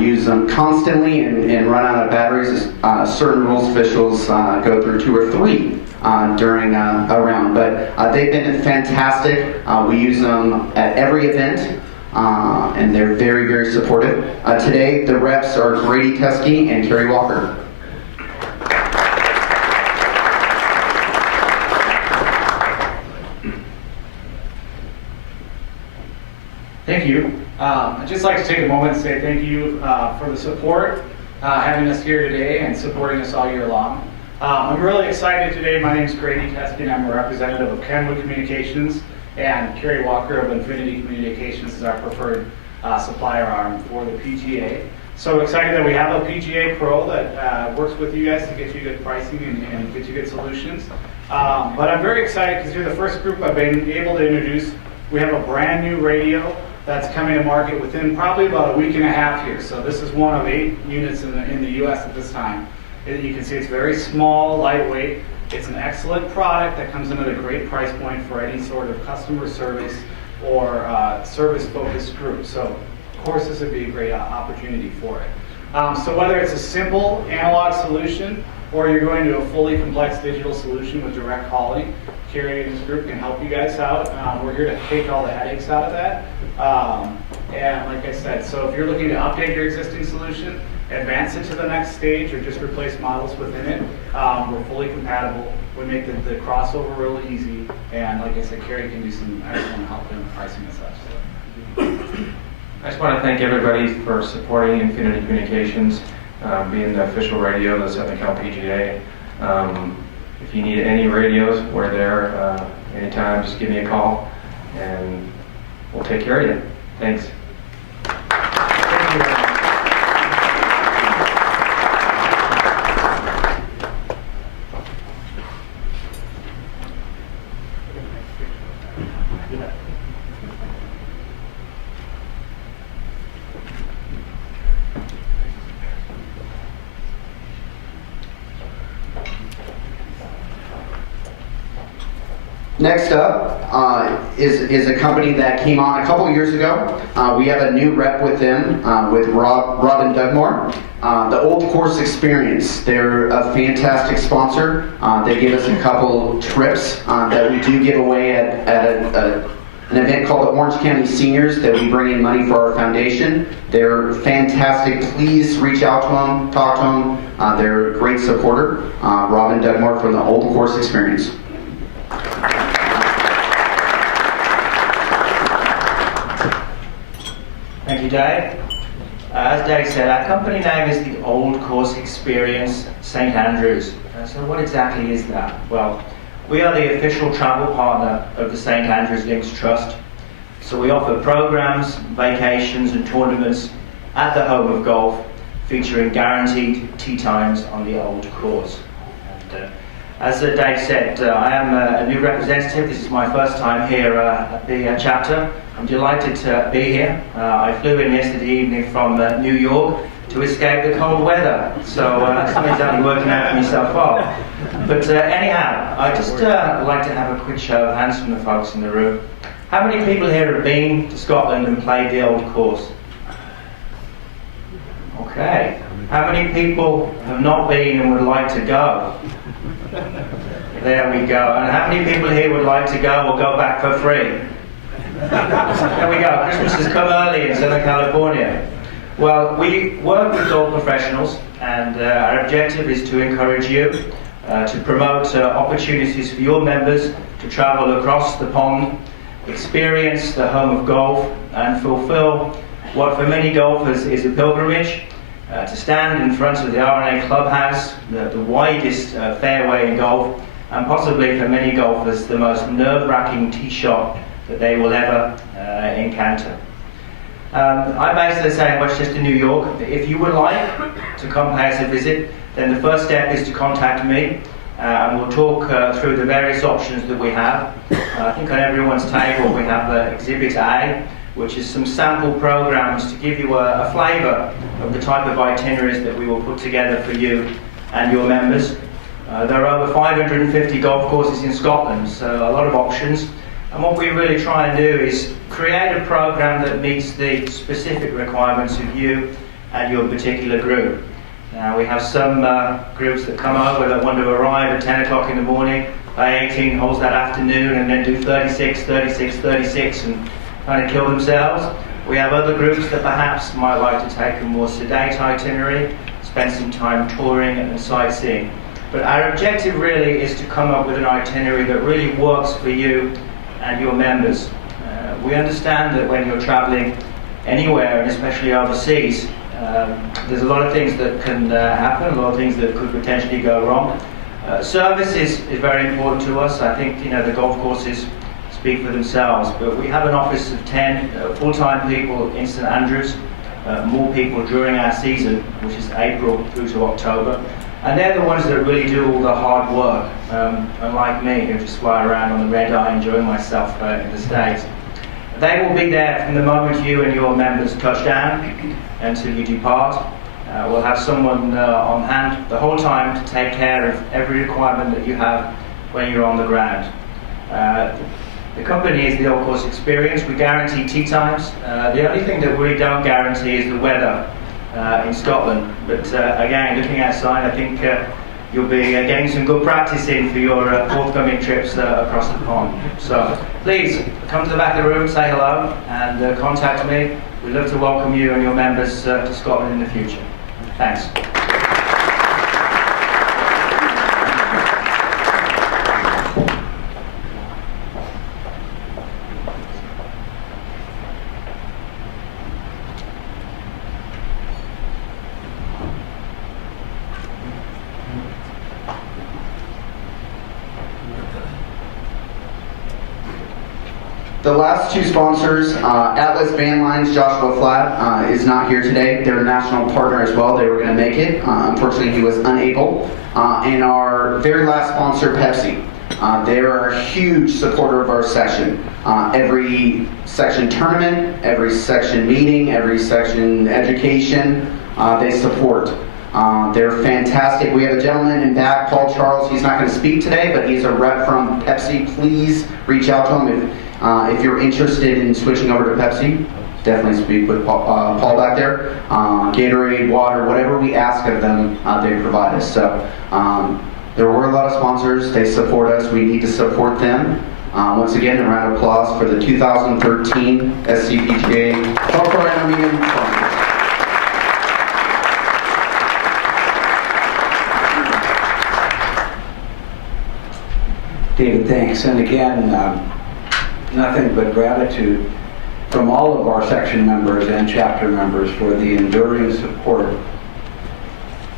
use them constantly and run out of batteries. Certain rules officials go through 2 or 3 during a round, but they've been fantastic. We use them at every event, and they're very, very supportive. Today, the reps are Grady Teskey and Kerry Walker. Thank you. I'd just like to take a moment and say thank you for the support, having us here today and supporting us all year long. I'm really excited today. My name is Grady Teskey. I'm a representative of Kenwood Communications, and Kerry Walker of Infinity Communications is our preferred supplier arm for the PGA. So excited that we have a PGA Pro that works with you guys to get you good pricing and get you good solutions. But I'm very excited because you're the first group I've been able to introduce. We have a brand new radio that's coming to market within probably about a week and a half here. So this is one of 8 units in the US at this time. You can see it's very small, lightweight. It's an excellent product that comes in at a great price point for any sort of customer service or service-focused group. So of course this would be a great opportunity for it. So whether it's a simple analog solution or you're going to a fully complex digital solution with direct calling, Kerry and his group can help you guys out. We're here to take all the headaches out of that. And like I said, so if you're looking to update your existing solution, advance it to the next stage, or just replace models within it, we're fully compatible. We make the crossover real easy. And like I said, Kerry can do some excellent help in pricing and such. So. I just want to thank everybody for supporting Infinity Communications, being the official radio of the Southern Cal PGA. If you need any radios, we're there anytime. Just give me a call, and we'll take care of you. Thanks. Thank you. Next up is a company that came on a couple years ago. We have a new rep with them, with Robin Dugmore. The Old Course Experience. They're a fantastic sponsor. They give us a couple trips that we do give away at an event called the Orange County Seniors that we bring in money for our foundation. They're fantastic. Please reach out to them, talk to them. They're a great supporter. Robin Dugmore from the Old Course Experience. Thank you, Dave. As Dave said, our company name is the Old Course Experience St. Andrews. So what exactly is that? Well, we are the official travel partner of the St. Andrews Links Trust. So we offer programs, vacations and tournaments at the home of golf, featuring guaranteed tee times on the Old Course. And, as Dave said, I am a new representative. This is my first time here at the chapter. I'm delighted to be here. I flew in yesterday evening from New York to escape the cold weather, so something's only working out for me so far. But anyhow, I'd just like to have a quick show of hands from the folks in the room. How many people here have been to Scotland and played the Old Course? Okay. How many people have not been and would like to go? There we go. And how many people here would like to go or go back for free? There we go. Christmas has come early in Southern California. Well, we work with golf professionals, and our objective is to encourage you to promote opportunities for your members to travel across the pond, experience the home of golf, and fulfill what for many golfers is a pilgrimage, to stand in front of the R&A Clubhouse, the widest fairway in golf, and possibly for many golfers the most nerve-wracking tee shot that they will ever encounter. I'm based, as I say, in Westchester, New York. If you would like to come pay us a visit, then the first step is to contact me, and we'll talk through the various options that we have. I think on everyone's table we have Exhibit A, which is some sample programs to give you a flavour of the type of itineraries that we will put together for you and your members. There are over 550 golf courses in Scotland, so a lot of options. And what we really try and do is create a program that meets the specific requirements of you and your particular group. Now, we have some groups that come over that want to arrive at 10 o'clock in the morning, play 18 holes that afternoon, and then do 36, 36, 36, and kind of kill themselves. We have other groups that perhaps might like to take a more sedate itinerary, spend some time touring and sightseeing. But our objective really is to come up with an itinerary that really works for you and your members. We understand that when you're traveling anywhere, and especially overseas, there's a lot of things that can happen, a lot of things that could potentially go wrong. Service is very important to us. I think the golf courses speak for themselves, but we have an office of 10 full-time people in St Andrews, more people during our season, which is April through to October. And they're the ones that really do all the hard work, unlike me, who just fly around on the red eye enjoying myself in the States. They will be there from the moment you and your members touch down until you depart. We'll have someone on hand the whole time to take care of every requirement that you have when you're on the ground. The company is the Old Course Experience. We guarantee tee times. The only thing that we don't guarantee is the weather in Scotland. But again, looking outside, I think you'll be getting some good practice in for your forthcoming trips across the pond. So please come to the back of the room, say hello, and contact me. We'd love to welcome you and your members to Scotland in the future. Thanks. The last two sponsors, Atlas Van Lines, Joshua Flatt is not here today. They're a national partner as well. They were going to make it. Unfortunately, he was unable. And our very last sponsor, Pepsi. They are a huge supporter of our section. Every section tournament, every section meeting, every section education, they support. They're fantastic. We have a gentleman in back, Paul Charles. He's not going to speak today, but he's a rep from Pepsi. Please reach out to him if you're interested in switching over to Pepsi. Definitely speak with Paul back there. Gatorade, water, whatever we ask of them, they provide us. So there were a lot of sponsors. They support us. We need to support them. Once again, a round of applause for the 2013 SCPGA Parkour Aluminium sponsors. David, thanks. And again, nothing but gratitude from all of our section members and chapter members for the enduring support,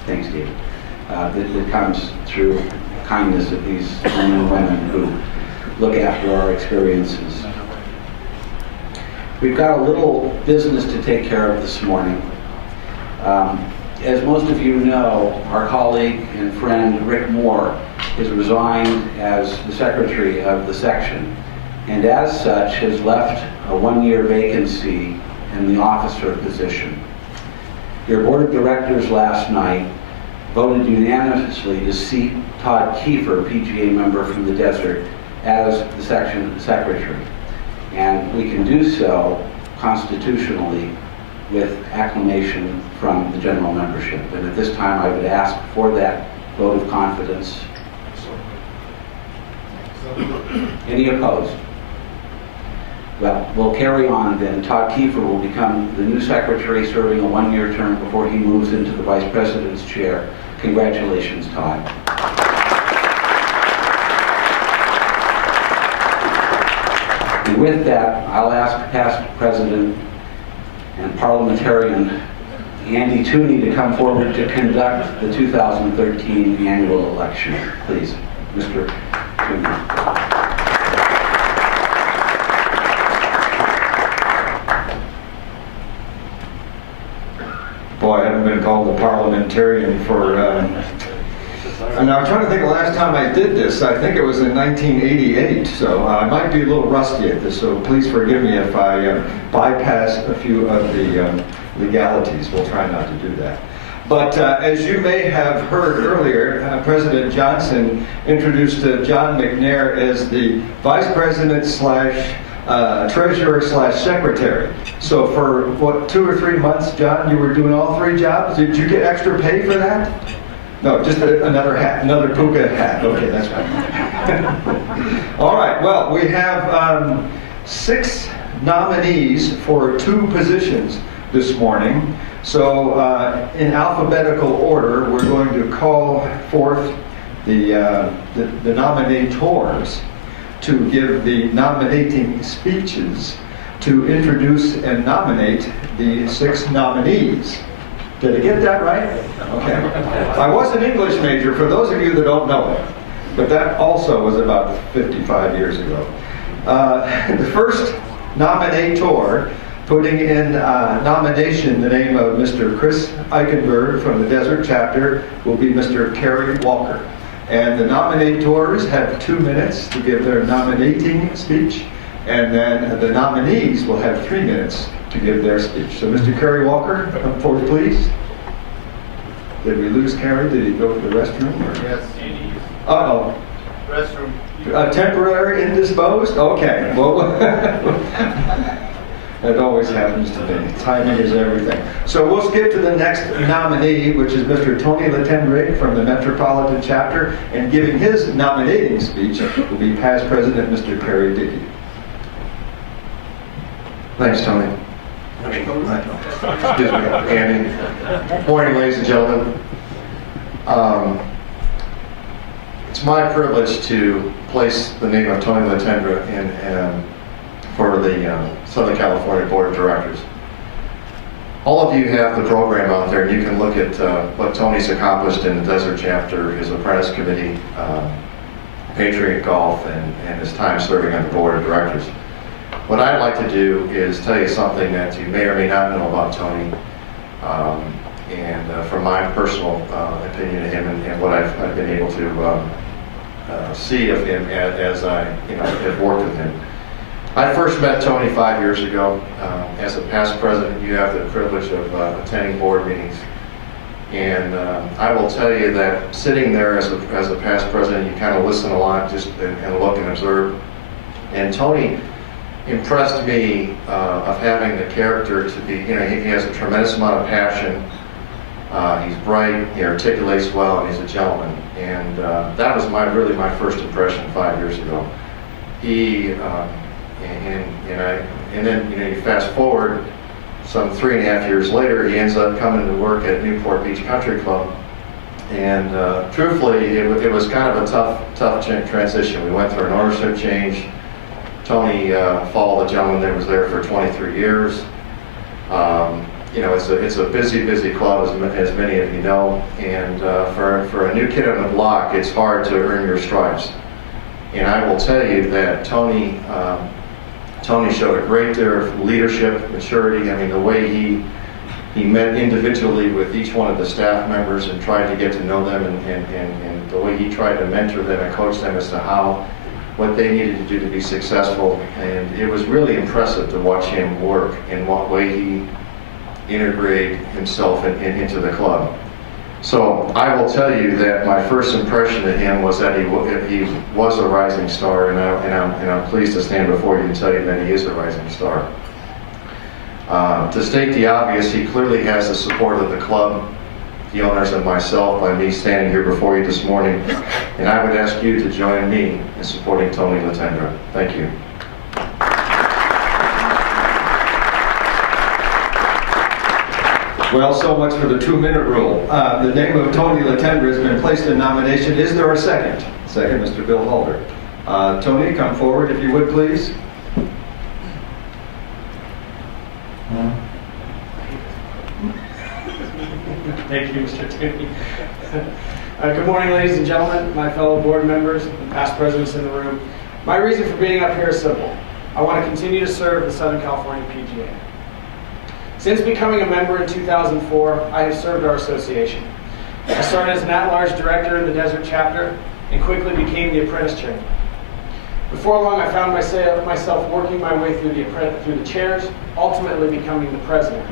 thanks David, that comes through kindness of these men and women who look after our experiences. We've got a little business to take care of this morning. As most of you know, our colleague and friend Rick Moore has resigned as the secretary of the section, and as such has left a one-year vacancy in the officer position. Your board of directors last night voted unanimously to seat Todd Kiefer, PGA member from the Desert, as the section secretary. And we can do so constitutionally with acclamation from the general membership. And at this time, I would ask for that vote of confidence. Any opposed? Well, we'll carry on then. Todd Kiefer will become the new secretary, serving a one-year term before he moves into the vice president's chair. Congratulations, Todd. And with that, I'll ask past president and parliamentarian Andy Tooney to come forward to conduct the 2013 annual election. Please, Mr. Tooney. Boy, I haven't been called a parliamentarian for, and I'm trying to think the last time I did this. I think it was in 1988, so I might be a little rusty at this, so please forgive me if I bypass a few of the legalities. We'll try not to do that. But as you may have heard earlier, President Johnson introduced John McNair as the Vice President / Treasurer / Secretary. So for what, 2 or 3 months, John, you were doing all 3 jobs? Did you get extra pay for that? No, just another hat, another puka hat. Okay, that's right. All right, well, we have 6 nominees for 2 positions this morning. So in alphabetical order, we're going to call forth the nominators to give the nominating speeches to introduce and nominate the 6 nominees. Did I get that right? Okay. I was an English major, for those of you that don't know it, but that also was about 55 years ago. The first nominator putting in nomination the name of Mr. Chris Eichenberg from the Desert Chapter will be Mr. Kerry Walker. And the nominators have 2 minutes to give their nominating speech, and then the nominees will have 3 minutes to give their speech. So Mr. Kerry Walker, come forward, please. Did we lose Kerry? Did he go to the restroom? Or? Yes. Uh-oh. Restroom. Temporary indisposed? Okay. Well, that always happens to me. Timing is everything. So we'll skip to the next nominee, which is Mr. Tony Letendre from the Metropolitan Chapter, and giving his nominating speech will be past President Mr. Perry Dickey. Thanks, Tony. Excuse me, Andy. Morning, ladies and gentlemen. It's my privilege to place the name of Tony Letendre in for the Southern California Board of Directors. All of you have the program out there, and you can look at what Tony's accomplished in the Desert Chapter, his apprentice committee, Patriot Golf, and his time serving on the Board of Directors. What I'd like to do is tell you something that you may or may not know about Tony, and from my personal opinion of him and what I've been able to see of him as I have worked with him. I first met Tony 5 years ago. As a past president, you have the privilege of attending board meetings. And I will tell you that sitting there as a past president, you kind of listen a lot just and look and observe. And Tony impressed me of having the character to be, he has a tremendous amount of passion. He's bright, he articulates well, and he's a gentleman. And that was really my first impression 5 years ago. He, and then you fast forward some 3.5 years later, he ends up coming to work at Newport Beach Country Club. And truthfully, it was kind of a tough transition. We went through an ownership change. Tony Fall, the gentleman that was there for 23 years. It's a busy club, as many of you know, and for a new kid on the block, it's hard to earn your stripes. And I will tell you that Tony showed a great deal of leadership, maturity. I mean, the way he met individually with each one of the staff members and tried to get to know them, and the way he tried to mentor them and coach them as to what they needed to do to be successful. And it was really impressive to watch him work and what way he integrated himself into the club. So I will tell you that my first impression of him was that he was a rising star, and I'm pleased to stand before you and tell you that he is a rising star. To state the obvious, he clearly has the support of the club, the owners, and myself by me standing here before you this morning, and I would ask you to join me in supporting Tony Latendra. Thank you. Well, so much for the 2-minute rule. The name of Tony Latendra has been placed in nomination. Is there a second? Second, Mr. Bill Halder. Tony, come forward if you would, please. Thank you, Mr. Tierney. Good morning, ladies and gentlemen, my fellow board members, and past presidents in the room. My reason for being up here is simple. I want to continue to serve the Southern California PGA. Since becoming a member in 2004, I have served our association. I started as an at-large director in the Desert chapter and quickly became the apprentice chairman. Before long, I found myself working my way through the chairs, ultimately becoming the president.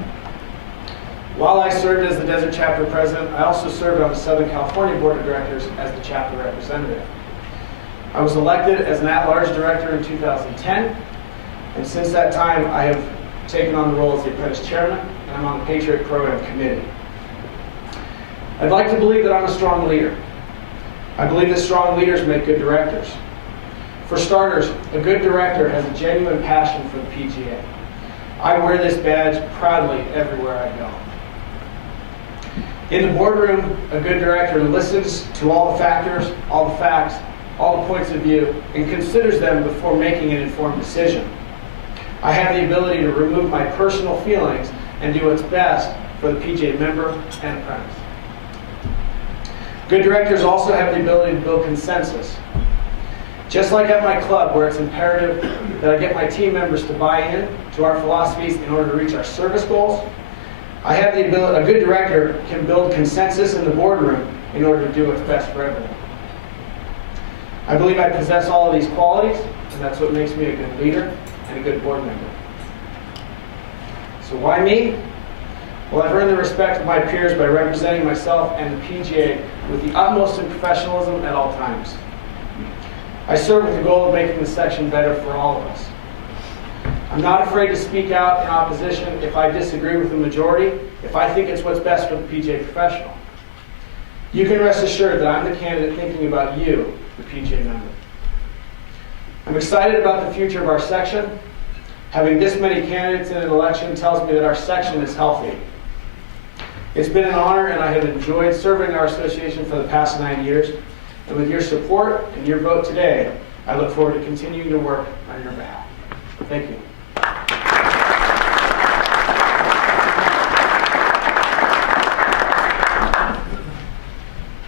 While I served as the Desert chapter president, I also served on the Southern California Board of Directors as the chapter representative. I was elected as an at-large director in 2010, and since that time, I have taken on the role as the apprentice chairman, and I'm on the Patriot Program Committee. I'd like to believe that I'm a strong leader. I believe that strong leaders make good directors. For starters, a good director has a genuine passion for the PGA. I wear this badge proudly everywhere I go. In the boardroom, a good director listens to all the factors, all the facts, all the points of view, and considers them before making an informed decision. I have the ability to remove my personal feelings and do what's best for the PGA member and apprentice. Good directors also have the ability to build consensus. Just like at my club, where it's imperative that I get my team members to buy in to our philosophies in order to reach our service goals, I have the ability, a good director can build consensus in the boardroom in order to do what's best for everyone. I believe I possess all of these qualities, and that's what makes me a good leader and a good board member. So why me? Well, I've earned the respect of my peers by representing myself and the PGA with the utmost in professionalism at all times. I serve with the goal of making the section better for all of us. I'm not afraid to speak out in opposition if I disagree with the majority, if I think it's what's best for the PGA professional. You can rest assured that I'm the candidate thinking about you, the PGA member. I'm excited about the future of our section. Having this many candidates in an election tells me that our section is healthy. It's been an honor, and I have enjoyed serving our association for the past 9 years. And with your support and your vote today, I look forward to continuing to work on your behalf. Thank you.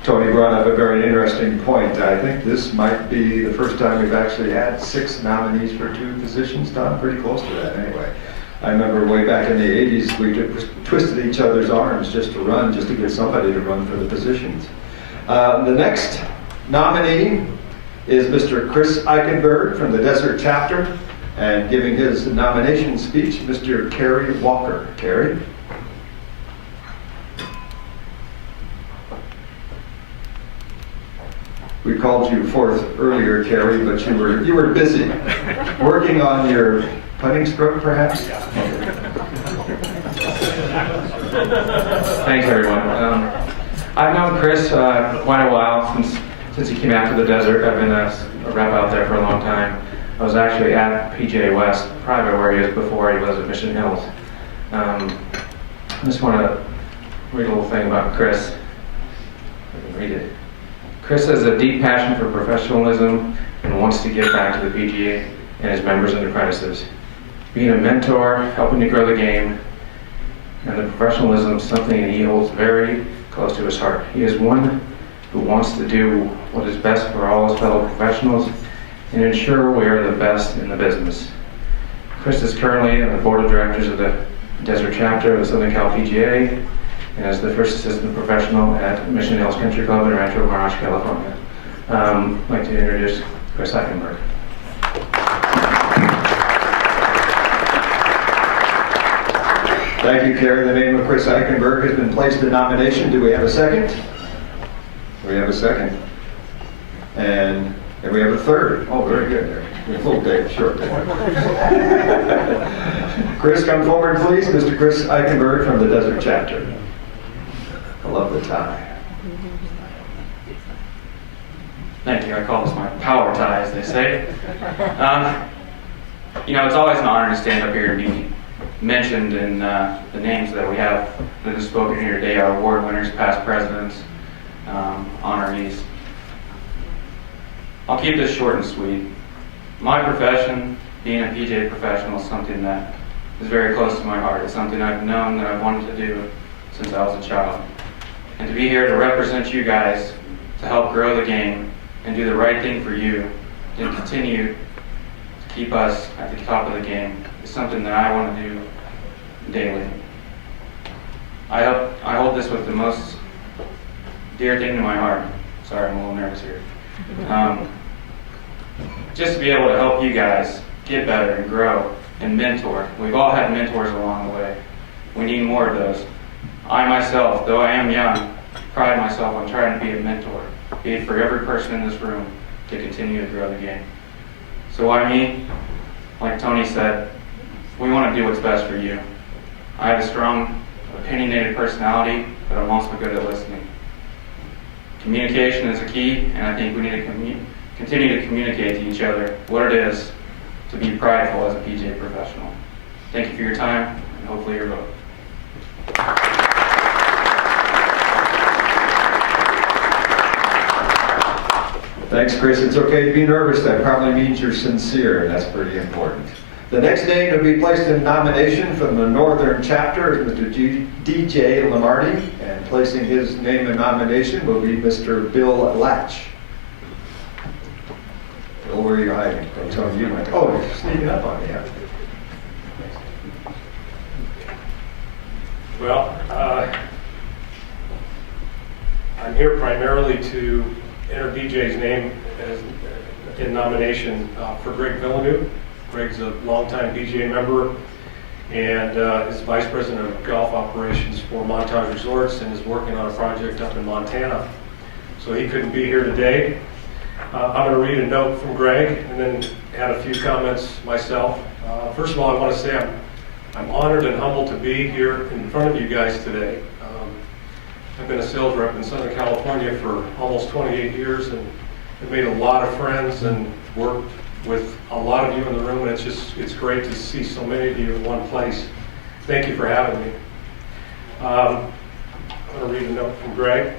Tony brought up a very interesting point. I think this might be the first time we've actually had 6 nominees for 2 positions. Don, pretty close to that anyway. I remember way back in the 80s, we twisted each other's arms just to get somebody to run for the positions. The next nominee is Mr. Chris Eichenberg from the Desert Chapter, and giving his nomination speech, Mr. Kerry Walker. Kerry? We called you forth earlier, Kerry, but you were busy working on your putting stroke, perhaps? Thanks, everyone. I've known Chris quite a while since he came out to the Desert. I've been a rep out there for a long time. I was actually at PGA West, private where he was before he was at Mission Hills. I just want to read a little thing about Chris. I can read it. Chris has a deep passion for professionalism and wants to give back to the PGA and his members and apprentices. Being a mentor, helping to grow the game, and the professionalism is something that he holds very close to his heart. He is one who wants to do what is best for all his fellow professionals and ensure we are the best in the business. Chris is currently on the board of directors of the Desert Chapter of the Southern Cal PGA and is the first assistant professional at Mission Hills Country Club in Rancho Mirage, California. I'd like to introduce Chris Eichenberg. Thank you, Kerry. The name of Chris Eichenberg has been placed in nomination. Do we have a second? We have a second. And we have a third. Oh, very good there. A little day, short day. Chris, come forward, please. Mr. Chris Eichenberg from the Desert Chapter. I love the tie. Thank you. I call this my power tie, as they say. It's always an honor to stand up here and be mentioned in the names that we have that have spoken here today, our award winners, past presidents, honorees. I'll keep this short and sweet. My profession, being a PGA professional, is something that is very close to my heart. It's something I've known that I've wanted to do since I was a child. And to be here to represent you guys, to help grow the game and do the right thing for you, and continue to keep us at the top of the game, is something that I want to do daily. I hold this with the most dear thing to my heart. Sorry, I'm a little nervous here. Just to be able to help you guys get better and grow and mentor. We've all had mentors along the way. We need more of those. I myself, though I am young, pride myself on trying to be a mentor, be it for every person in this room, to continue to grow the game. So why me? Like Tony said, we want to do what's best for you. I have a strong, opinionated personality, but I'm also good at listening. Communication is a key, and I think we need to continue to communicate to each other what it is to be prideful as a PGA professional. Thank you for your time, and hopefully your vote. Thanks, Chris. It's okay to be nervous. That probably means you're sincere, and that's pretty important. The next name to be placed in nomination from the Northern Chapter is Mr. DJ Lamarty, and placing his name in nomination will be Mr. Bill Latch. Bill, where are you hiding? I'm telling you, Mike. Oh, you're sneaking up on me. Yeah. Well, I'm here primarily to enter DJ's name in nomination for Greg Villeneuve. Greg's a longtime PGA member and is Vice President of Golf Operations for Montage Resorts and is working on a project up in Montana. So he couldn't be here today. I'm going to read a note from Greg and then add a few comments myself. First of all, I want to say I'm honored and humbled to be here in front of you guys today. I've been a sales rep in Southern California for almost 28 years and I've made a lot of friends and worked with a lot of you in the room, and it's great to see so many of you in one place. Thank you for having me. I'm going to read a note from Greg.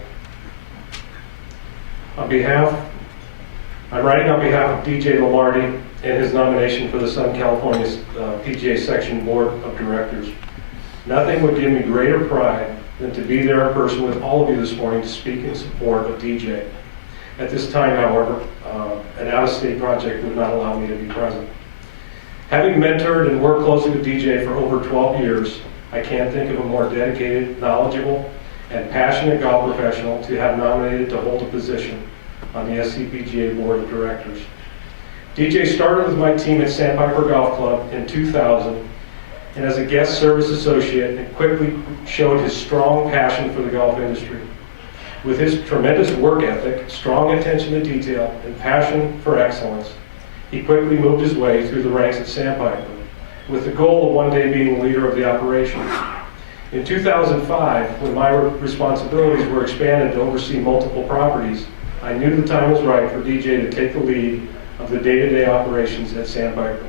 I'm writing on behalf of DJ Lamarty and his nomination for the Southern California PGA Section Board of Directors. Nothing would give me greater pride than to be there in person with all of you this morning to speak in support of DJ. At this time, however, an out-of-state project would not allow me to be present. Having mentored and worked closely with DJ for over 12 years, I can't think of a more dedicated, knowledgeable, and passionate golf professional to have nominated to hold a position on the SCPGA Board of Directors. DJ started with my team at Sandpiper Golf Club in 2000 and as a guest service associate and quickly showed his strong passion for the golf industry. With his tremendous work ethic, strong attention to detail, and passion for excellence, he quickly moved his way through the ranks at Sandpiper, with the goal of one day being the leader of the operation. In 2005, when my responsibilities were expanded to oversee multiple properties, I knew the time was right for DJ to take the lead of the day-to-day operations at Sandpiper.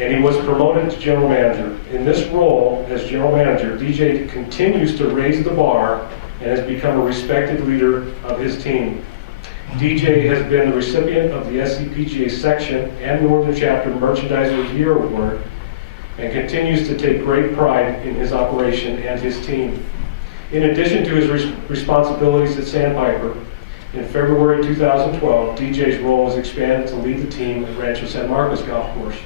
And he was promoted to general manager. In this role as general manager, DJ continues to raise the bar and has become a respected leader of his team. DJ has been the recipient of the SCPGA Section and Northern Chapter Merchandiser of the Year Award and continues to take great pride in his operation and his team. In addition to his responsibilities at Sandpiper, in February 2012, DJ's role was expanded to lead the team at Rancho San Marcos Golf Course.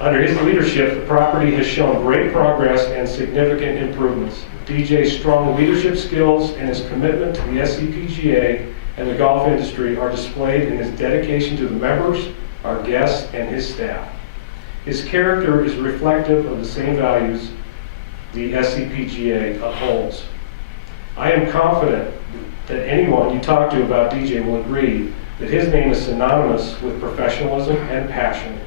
Under his leadership, the property has shown great progress and significant improvements. DJ's strong leadership skills and his commitment to the SCPGA and the golf industry are displayed in his dedication to the members, our guests, and his staff. His character is reflective of the same values the SCPGA upholds. I am confident that anyone you talk to about DJ will agree that his name is synonymous with professionalism and passion,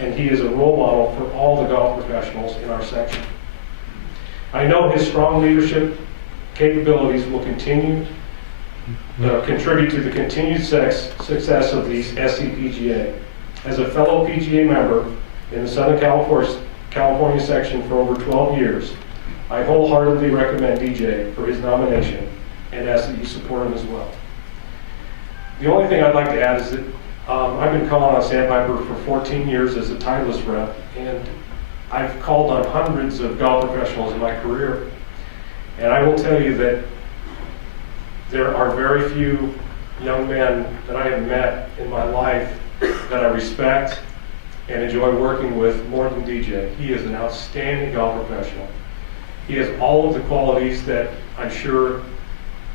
and he is a role model for all the golf professionals in our section. I know his strong leadership capabilities will contribute to the continued success of the SCPGA. As a fellow PGA member in the Southern California section for over 12 years, I wholeheartedly recommend DJ for his nomination and ask that you support him as well. The only thing I'd like to add is that I've been calling on Sandpiper for 14 years as a Titleist rep, and I've called on hundreds of golf professionals in my career. And I will tell you that there are very few young men that I have met in my life that I respect and enjoy working with more than DJ. He is an outstanding golf professional. He has all of the qualities that I'm sure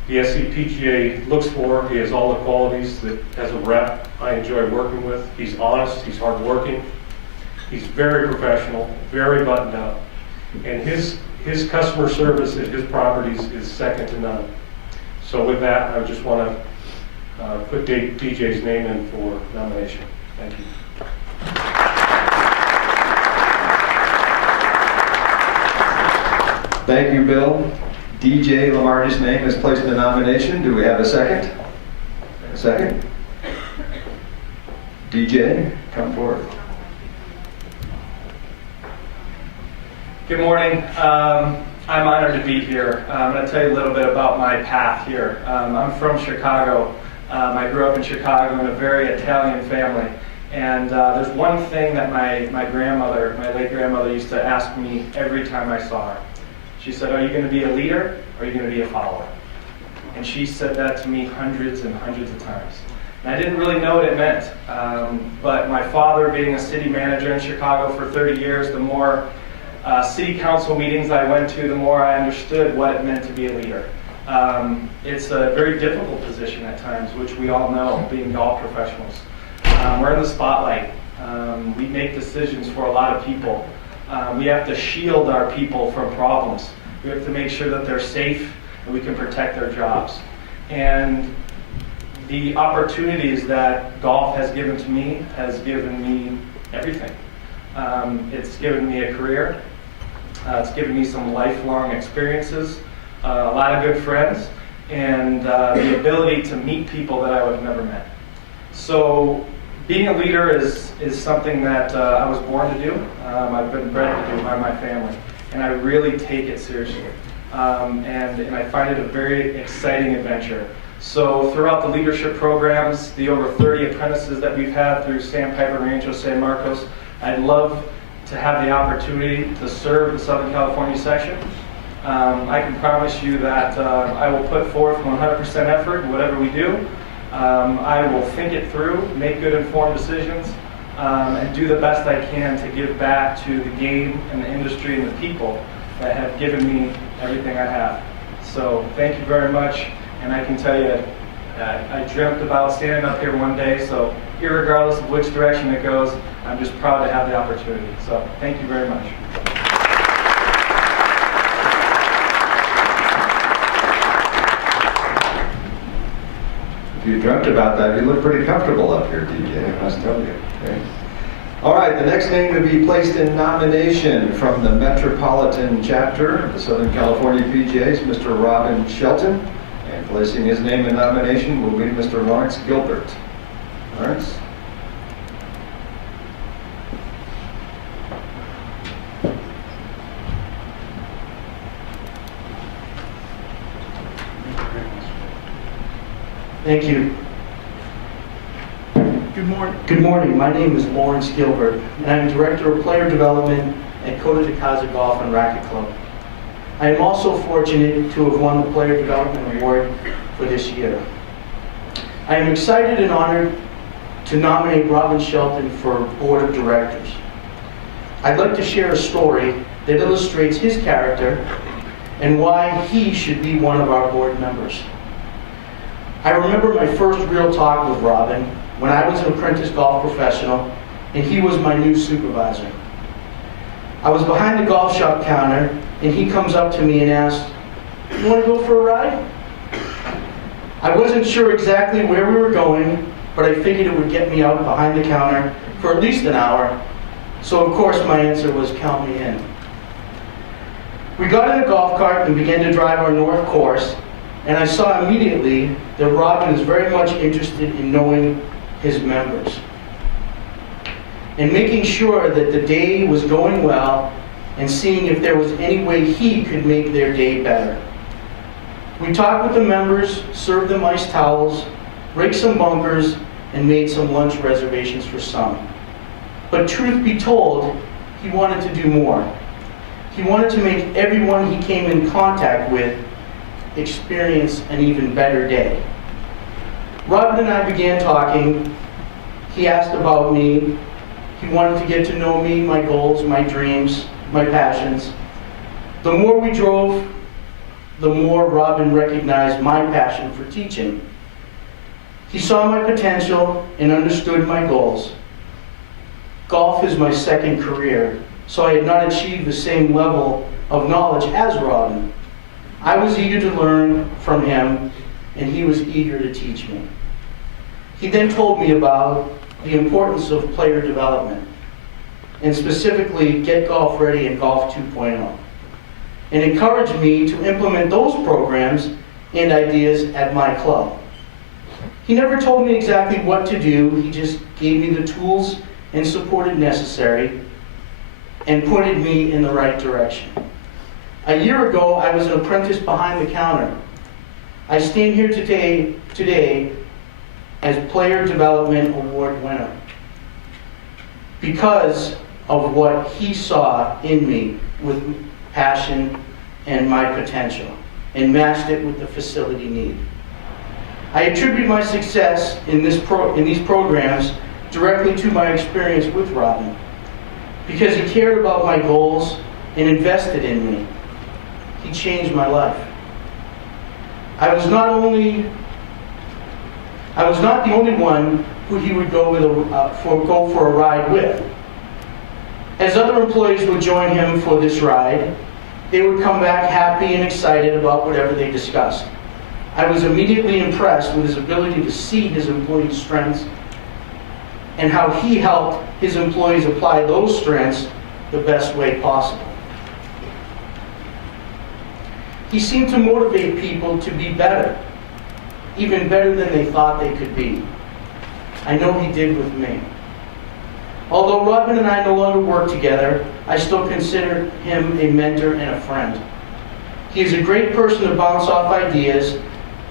the SCPGA looks for. He has all the qualities that, as a rep, I enjoy working with. He's honest, he's hardworking, he's very professional, very buttoned up, and his customer service at his properties is second to none. So with that, I just want to put DJ's name in for nomination. Thank you. Thank you, Bill. DJ Lamarty's name is placed in the nomination. Do we have a second? A second? DJ, come forward. Good morning. I'm honored to be here. I'm going to tell you a little bit about my path here. I'm from Chicago. I grew up in Chicago in a very Italian family. And there's one thing that my grandmother, my late grandmother, used to ask me every time I saw her. She said, "Are you going to be a leader or are you going to be a follower?" And she said that to me hundreds and hundreds of times. And I didn't really know what it meant. But my father, being a city manager in Chicago for 30 years, the more city council meetings I went to, the more I understood what it meant to be a leader. It's a very difficult position at times, which we all know, being golf professionals. We're in the spotlight. We make decisions for a lot of people. We have to shield our people from problems. We have to make sure that they're safe and we can protect their jobs. And the opportunities that golf has given to me has given me everything. It's given me a career. It's given me some lifelong experiences, a lot of good friends, and the ability to meet people that I would have never met. So being a leader is something that I was born to do. I've been bred to do by my family, and I really take it seriously. And I find it a very exciting adventure. So throughout the leadership programs, the over 30 apprentices that we've had through Sandpiper Rancho San Marcos, I'd love to have the opportunity to serve the Southern California section. I can promise you that I will put forth 100% effort in whatever we do. I will think it through, make good informed decisions, and do the best I can to give back to the game and the industry and the people that have given me everything I have. So thank you very much, and I can tell you I dreamt about standing up here one day, so irregardless of which direction it goes, I'm just proud to have the opportunity. So thank you very much. If you dreamt about that, you look pretty comfortable up here, DJ, I must tell you. Okay. All right, the next name to be placed in nomination from the Metropolitan Chapter of the Southern California PGA is Mr. Robin Shelton. And placing his name in nomination will be Mr. Lawrence Gilbert. Lawrence? Thank you. Good morning. My name is Lawrence Gilbert, and I'm Director of Player Development at Coda de Casa Golf and Racket Club. I am also fortunate to have won the Player Development Award for this year. I am excited and honored to nominate Robin Shelton for Board of Directors. I'd like to share a story that illustrates his character and why he should be one of our board members. I remember my first real talk with Robin when I was an apprentice golf professional and he was my new supervisor. I was behind the golf shop counter and he comes up to me and asks, "You want to go for a ride?" I wasn't sure exactly where we were going, but I figured it would get me out behind the counter for at least an hour, so of course my answer was count me in. We got in a golf cart and began to drive our north course, and I saw immediately that Robin is very much interested in knowing his members and making sure that the day was going well and seeing if there was any way he could make their day better. We talked with the members, served them iced towels, raked some bunkers, and made some lunch reservations for some. But truth be told, he wanted to do more. He wanted to make everyone he came in contact with experience an even better day. Robin and I began talking. He asked about me. He wanted to get to know me, my goals, my dreams, my passions. The more we drove, the more Robin recognized my passion for teaching. He saw my potential and understood my goals. Golf is my second career, so I had not achieved the same level of knowledge as Robin. I was eager to learn from him, and he was eager to teach me. He then told me about the importance of player development, and specifically Get Golf Ready and Golf 2.0, and encouraged me to implement those programs and ideas at my club. He never told me exactly what to do, he just gave me the tools and support necessary and pointed me in the right direction. A year ago, I was an apprentice behind the counter. I stand here today as Player Development Award winner because of what he saw in me with passion and my potential and matched it with the facility need. I attribute my success in these programs directly to my experience with Robin because he cared about my goals and invested in me. He changed my life. I was not the only one who he would go for a ride with. As other employees would join him for this ride, they would come back happy and excited about whatever they discussed. I was immediately impressed with his ability to see his employees' strengths and how he helped his employees apply those strengths the best way possible. He seemed to motivate people to be better, even better than they thought they could be. I know he did with me. Although Robin and I no longer work together, I still consider him a mentor and a friend. He is a great person to bounce off ideas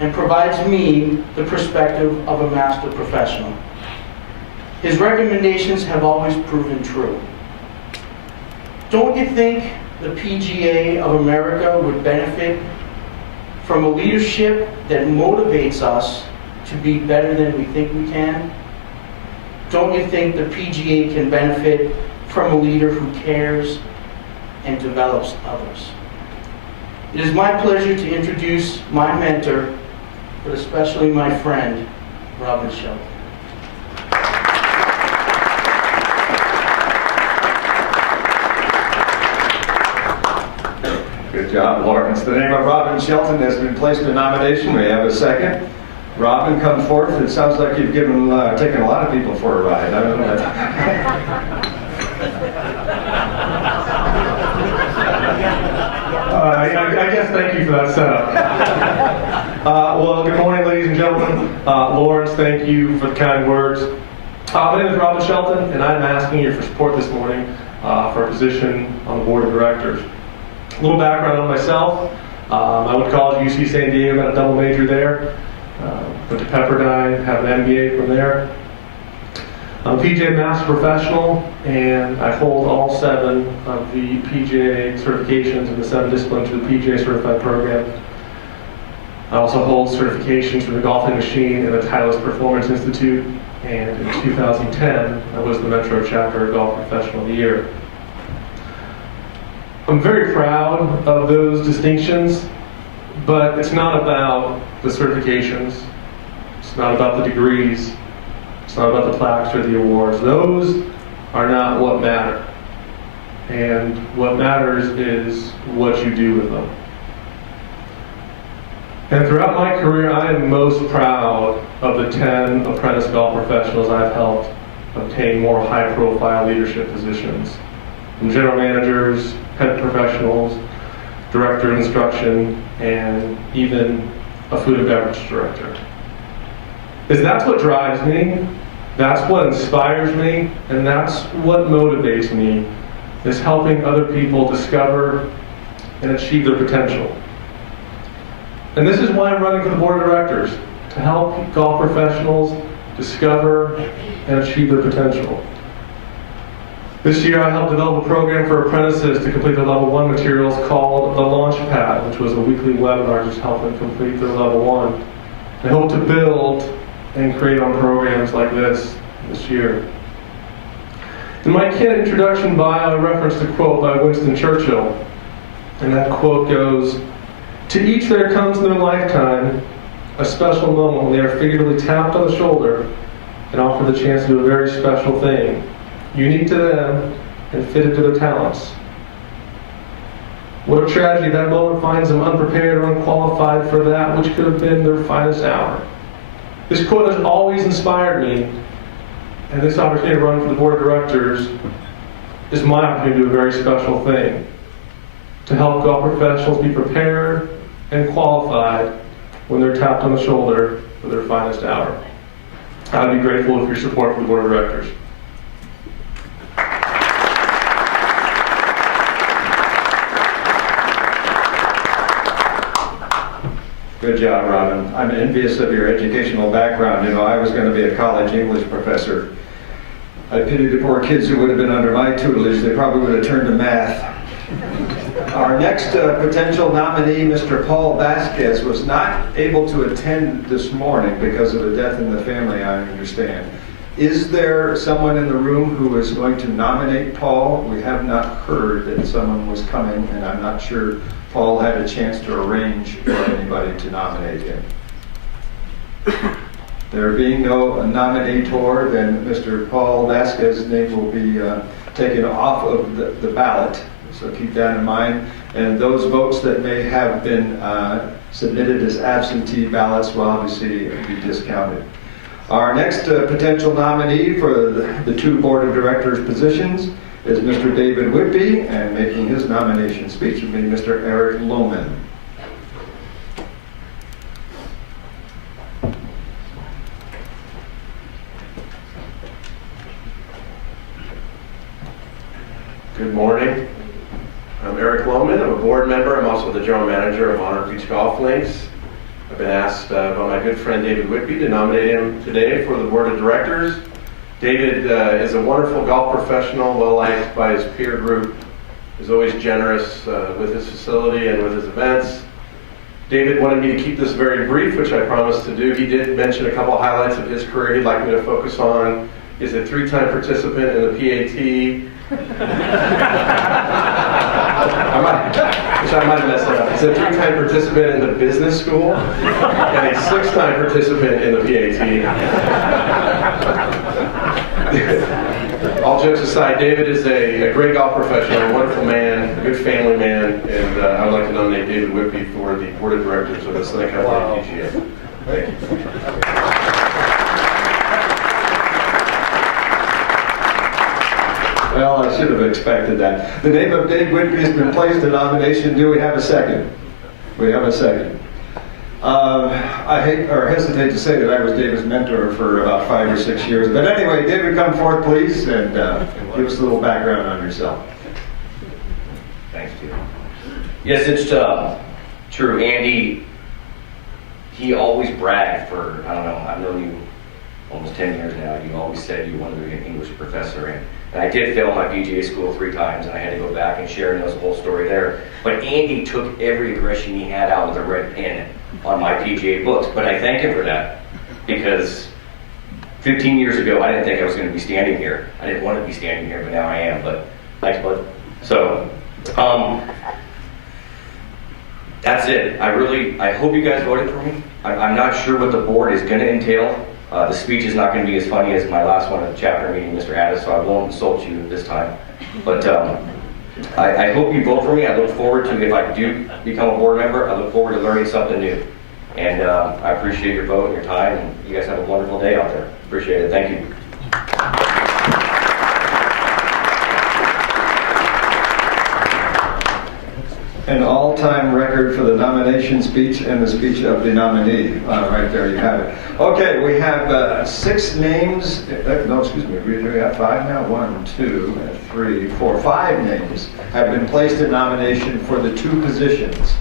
and provides me the perspective of a master professional. His recommendations have always proven true. Don't you think the PGA of America would benefit from a leadership that motivates us to be better than we think we can? Don't you think the PGA can benefit from a leader who cares and develops others? It is my pleasure to introduce my mentor, but especially my friend, Robin Shelton. Good job, Lawrence. The name of Robin Shelton has been placed in nomination. We have a second. Robin, come forth. It sounds like you've taken a lot of people for a ride. I don't know. I guess thank you for that setup. Well, good morning, ladies and gentlemen. Lawrence, thank you for the kind words. My name is Robin Shelton, and I'm asking you for support this morning for a position on the board of directors. A little background on myself. I went to college at UC San Diego, got a double major there. Went to Pepperdine, have an MBA from there. I'm a PGA Master Professional, and I hold all 7 of the PGA certifications in the 7 disciplines through the PGA Certified Program. I also hold certifications from the Golfing Machine and the Titleist Performance Institute, and in 2010, I was the Metro Chapter Golf Professional of the Year. I'm very proud of those distinctions, but it's not about the certifications. It's not about the degrees. It's not about the plaques or the awards. Those are not what matter. And what matters is what you do with them. And throughout my career, I am most proud of the 10 apprentice golf professionals I've helped obtain more high-profile leadership positions. From general managers, head professionals, director of instruction, and even a food and beverage director. That's what drives me, that's what inspires me, and that's what motivates me, is helping other people discover and achieve their potential. And this is why I'm running for the board of directors, to help golf professionals discover and achieve their potential. This year I helped develop a program for apprentices to complete their level 1 materials called the Launchpad, which was a weekly webinar just helping them complete their level 1. I hope to build and create on programs like this year. In my kid introduction bio, I referenced a quote by Winston Churchill, and that quote goes, "To each there comes in their lifetime a special moment when they are figuratively tapped on the shoulder and offered the chance to do a very special thing, unique to them and fitted to their talents. What a tragedy that moment finds them unprepared or unqualified for that which could have been their finest hour." This quote has always inspired me, and this opportunity to run for the board of directors is my opportunity to do a very special thing, to help golf professionals be prepared and qualified when they're tapped on the shoulder for their finest hour. I'd be grateful for your support for the board of directors. Good job, Robin. I'm envious of your educational background. You know, I was going to be a college English professor. I pity the poor kids who would have been under my tutelage. They probably would have turned to math. Our next potential nominee, Mr. Paul Vasquez, was not able to attend this morning because of a death in the family, I understand. Is there someone in the room who is going to nominate Paul? We have not heard that someone was coming, and I'm not sure Paul had a chance to arrange for anybody to nominate him. There being no nominator, then Mr. Paul Vasquez's name will be taken off of the ballot. So keep that in mind. And those votes that may have been submitted as absentee ballots will obviously be discounted. Our next potential nominee for the 2 board of directors positions is Mr. David Whitby, and making his nomination speech will be Mr. Eric Lohman. Good morning. I'm Eric Lohman. I'm a board member. I'm also the general manager of Honor Beach Golf Links. I've been asked by my good friend David Whitby to nominate him today for the board of directors. David is a wonderful golf professional, well liked by his peer group. He's always generous with his facility and with his events. David wanted me to keep this very brief, which I promised to do. He did mention a couple highlights of his career he'd like me to focus on. He's a 3-time participant in the PAT. Which I might have messed up. He's a 3-time participant in the business school and a 6-time participant in the PAT. All jokes aside, David is a great golf professional, a wonderful man, a good family man, and I would like to nominate David Whitby for the board of directors of the Southern California PGA. Thank you. Well, I should have expected that. The name of Dave Whitby has been placed in nomination. Do we have a second? We have a second. I hesitate to say that I was David's mentor for about 5 or 6 years. But anyway, David, come forth, please, and give us a little background on yourself. Thanks, Steve. Yes, it's true. Andy he always bragged for, I don't know, I've known you almost 10 years now. You always said you wanted to be an English professor. And I did fail my PGA school 3 times, and I had to go back and share, and there was a whole story there. But Andy took every aggression he had out with a red pen on my PGA books. But I thank him for that, because 15 years ago, I didn't think I was going to be standing here. I didn't want to be standing here, but now I am. But thanks, bud. So, that's it. I hope you guys voted for me. I'm not sure what the board is going to entail. The speech is not going to be as funny as my last one at the chapter meeting, Mr. Addis, so I won't insult you this time. But I hope you vote for me. I look forward to, if I do become a board member, I look forward to learning something new. And I appreciate your vote and your time, and you guys have a wonderful day out there. Appreciate it. Thank you. An all-time record for the nomination speech and the speech of the nominee. Right there, you have it. Okay, we have 6 names. No, excuse me. We have 5 now. 1, 2, 3, 4, 5 names have been placed in nomination for the 2 positions.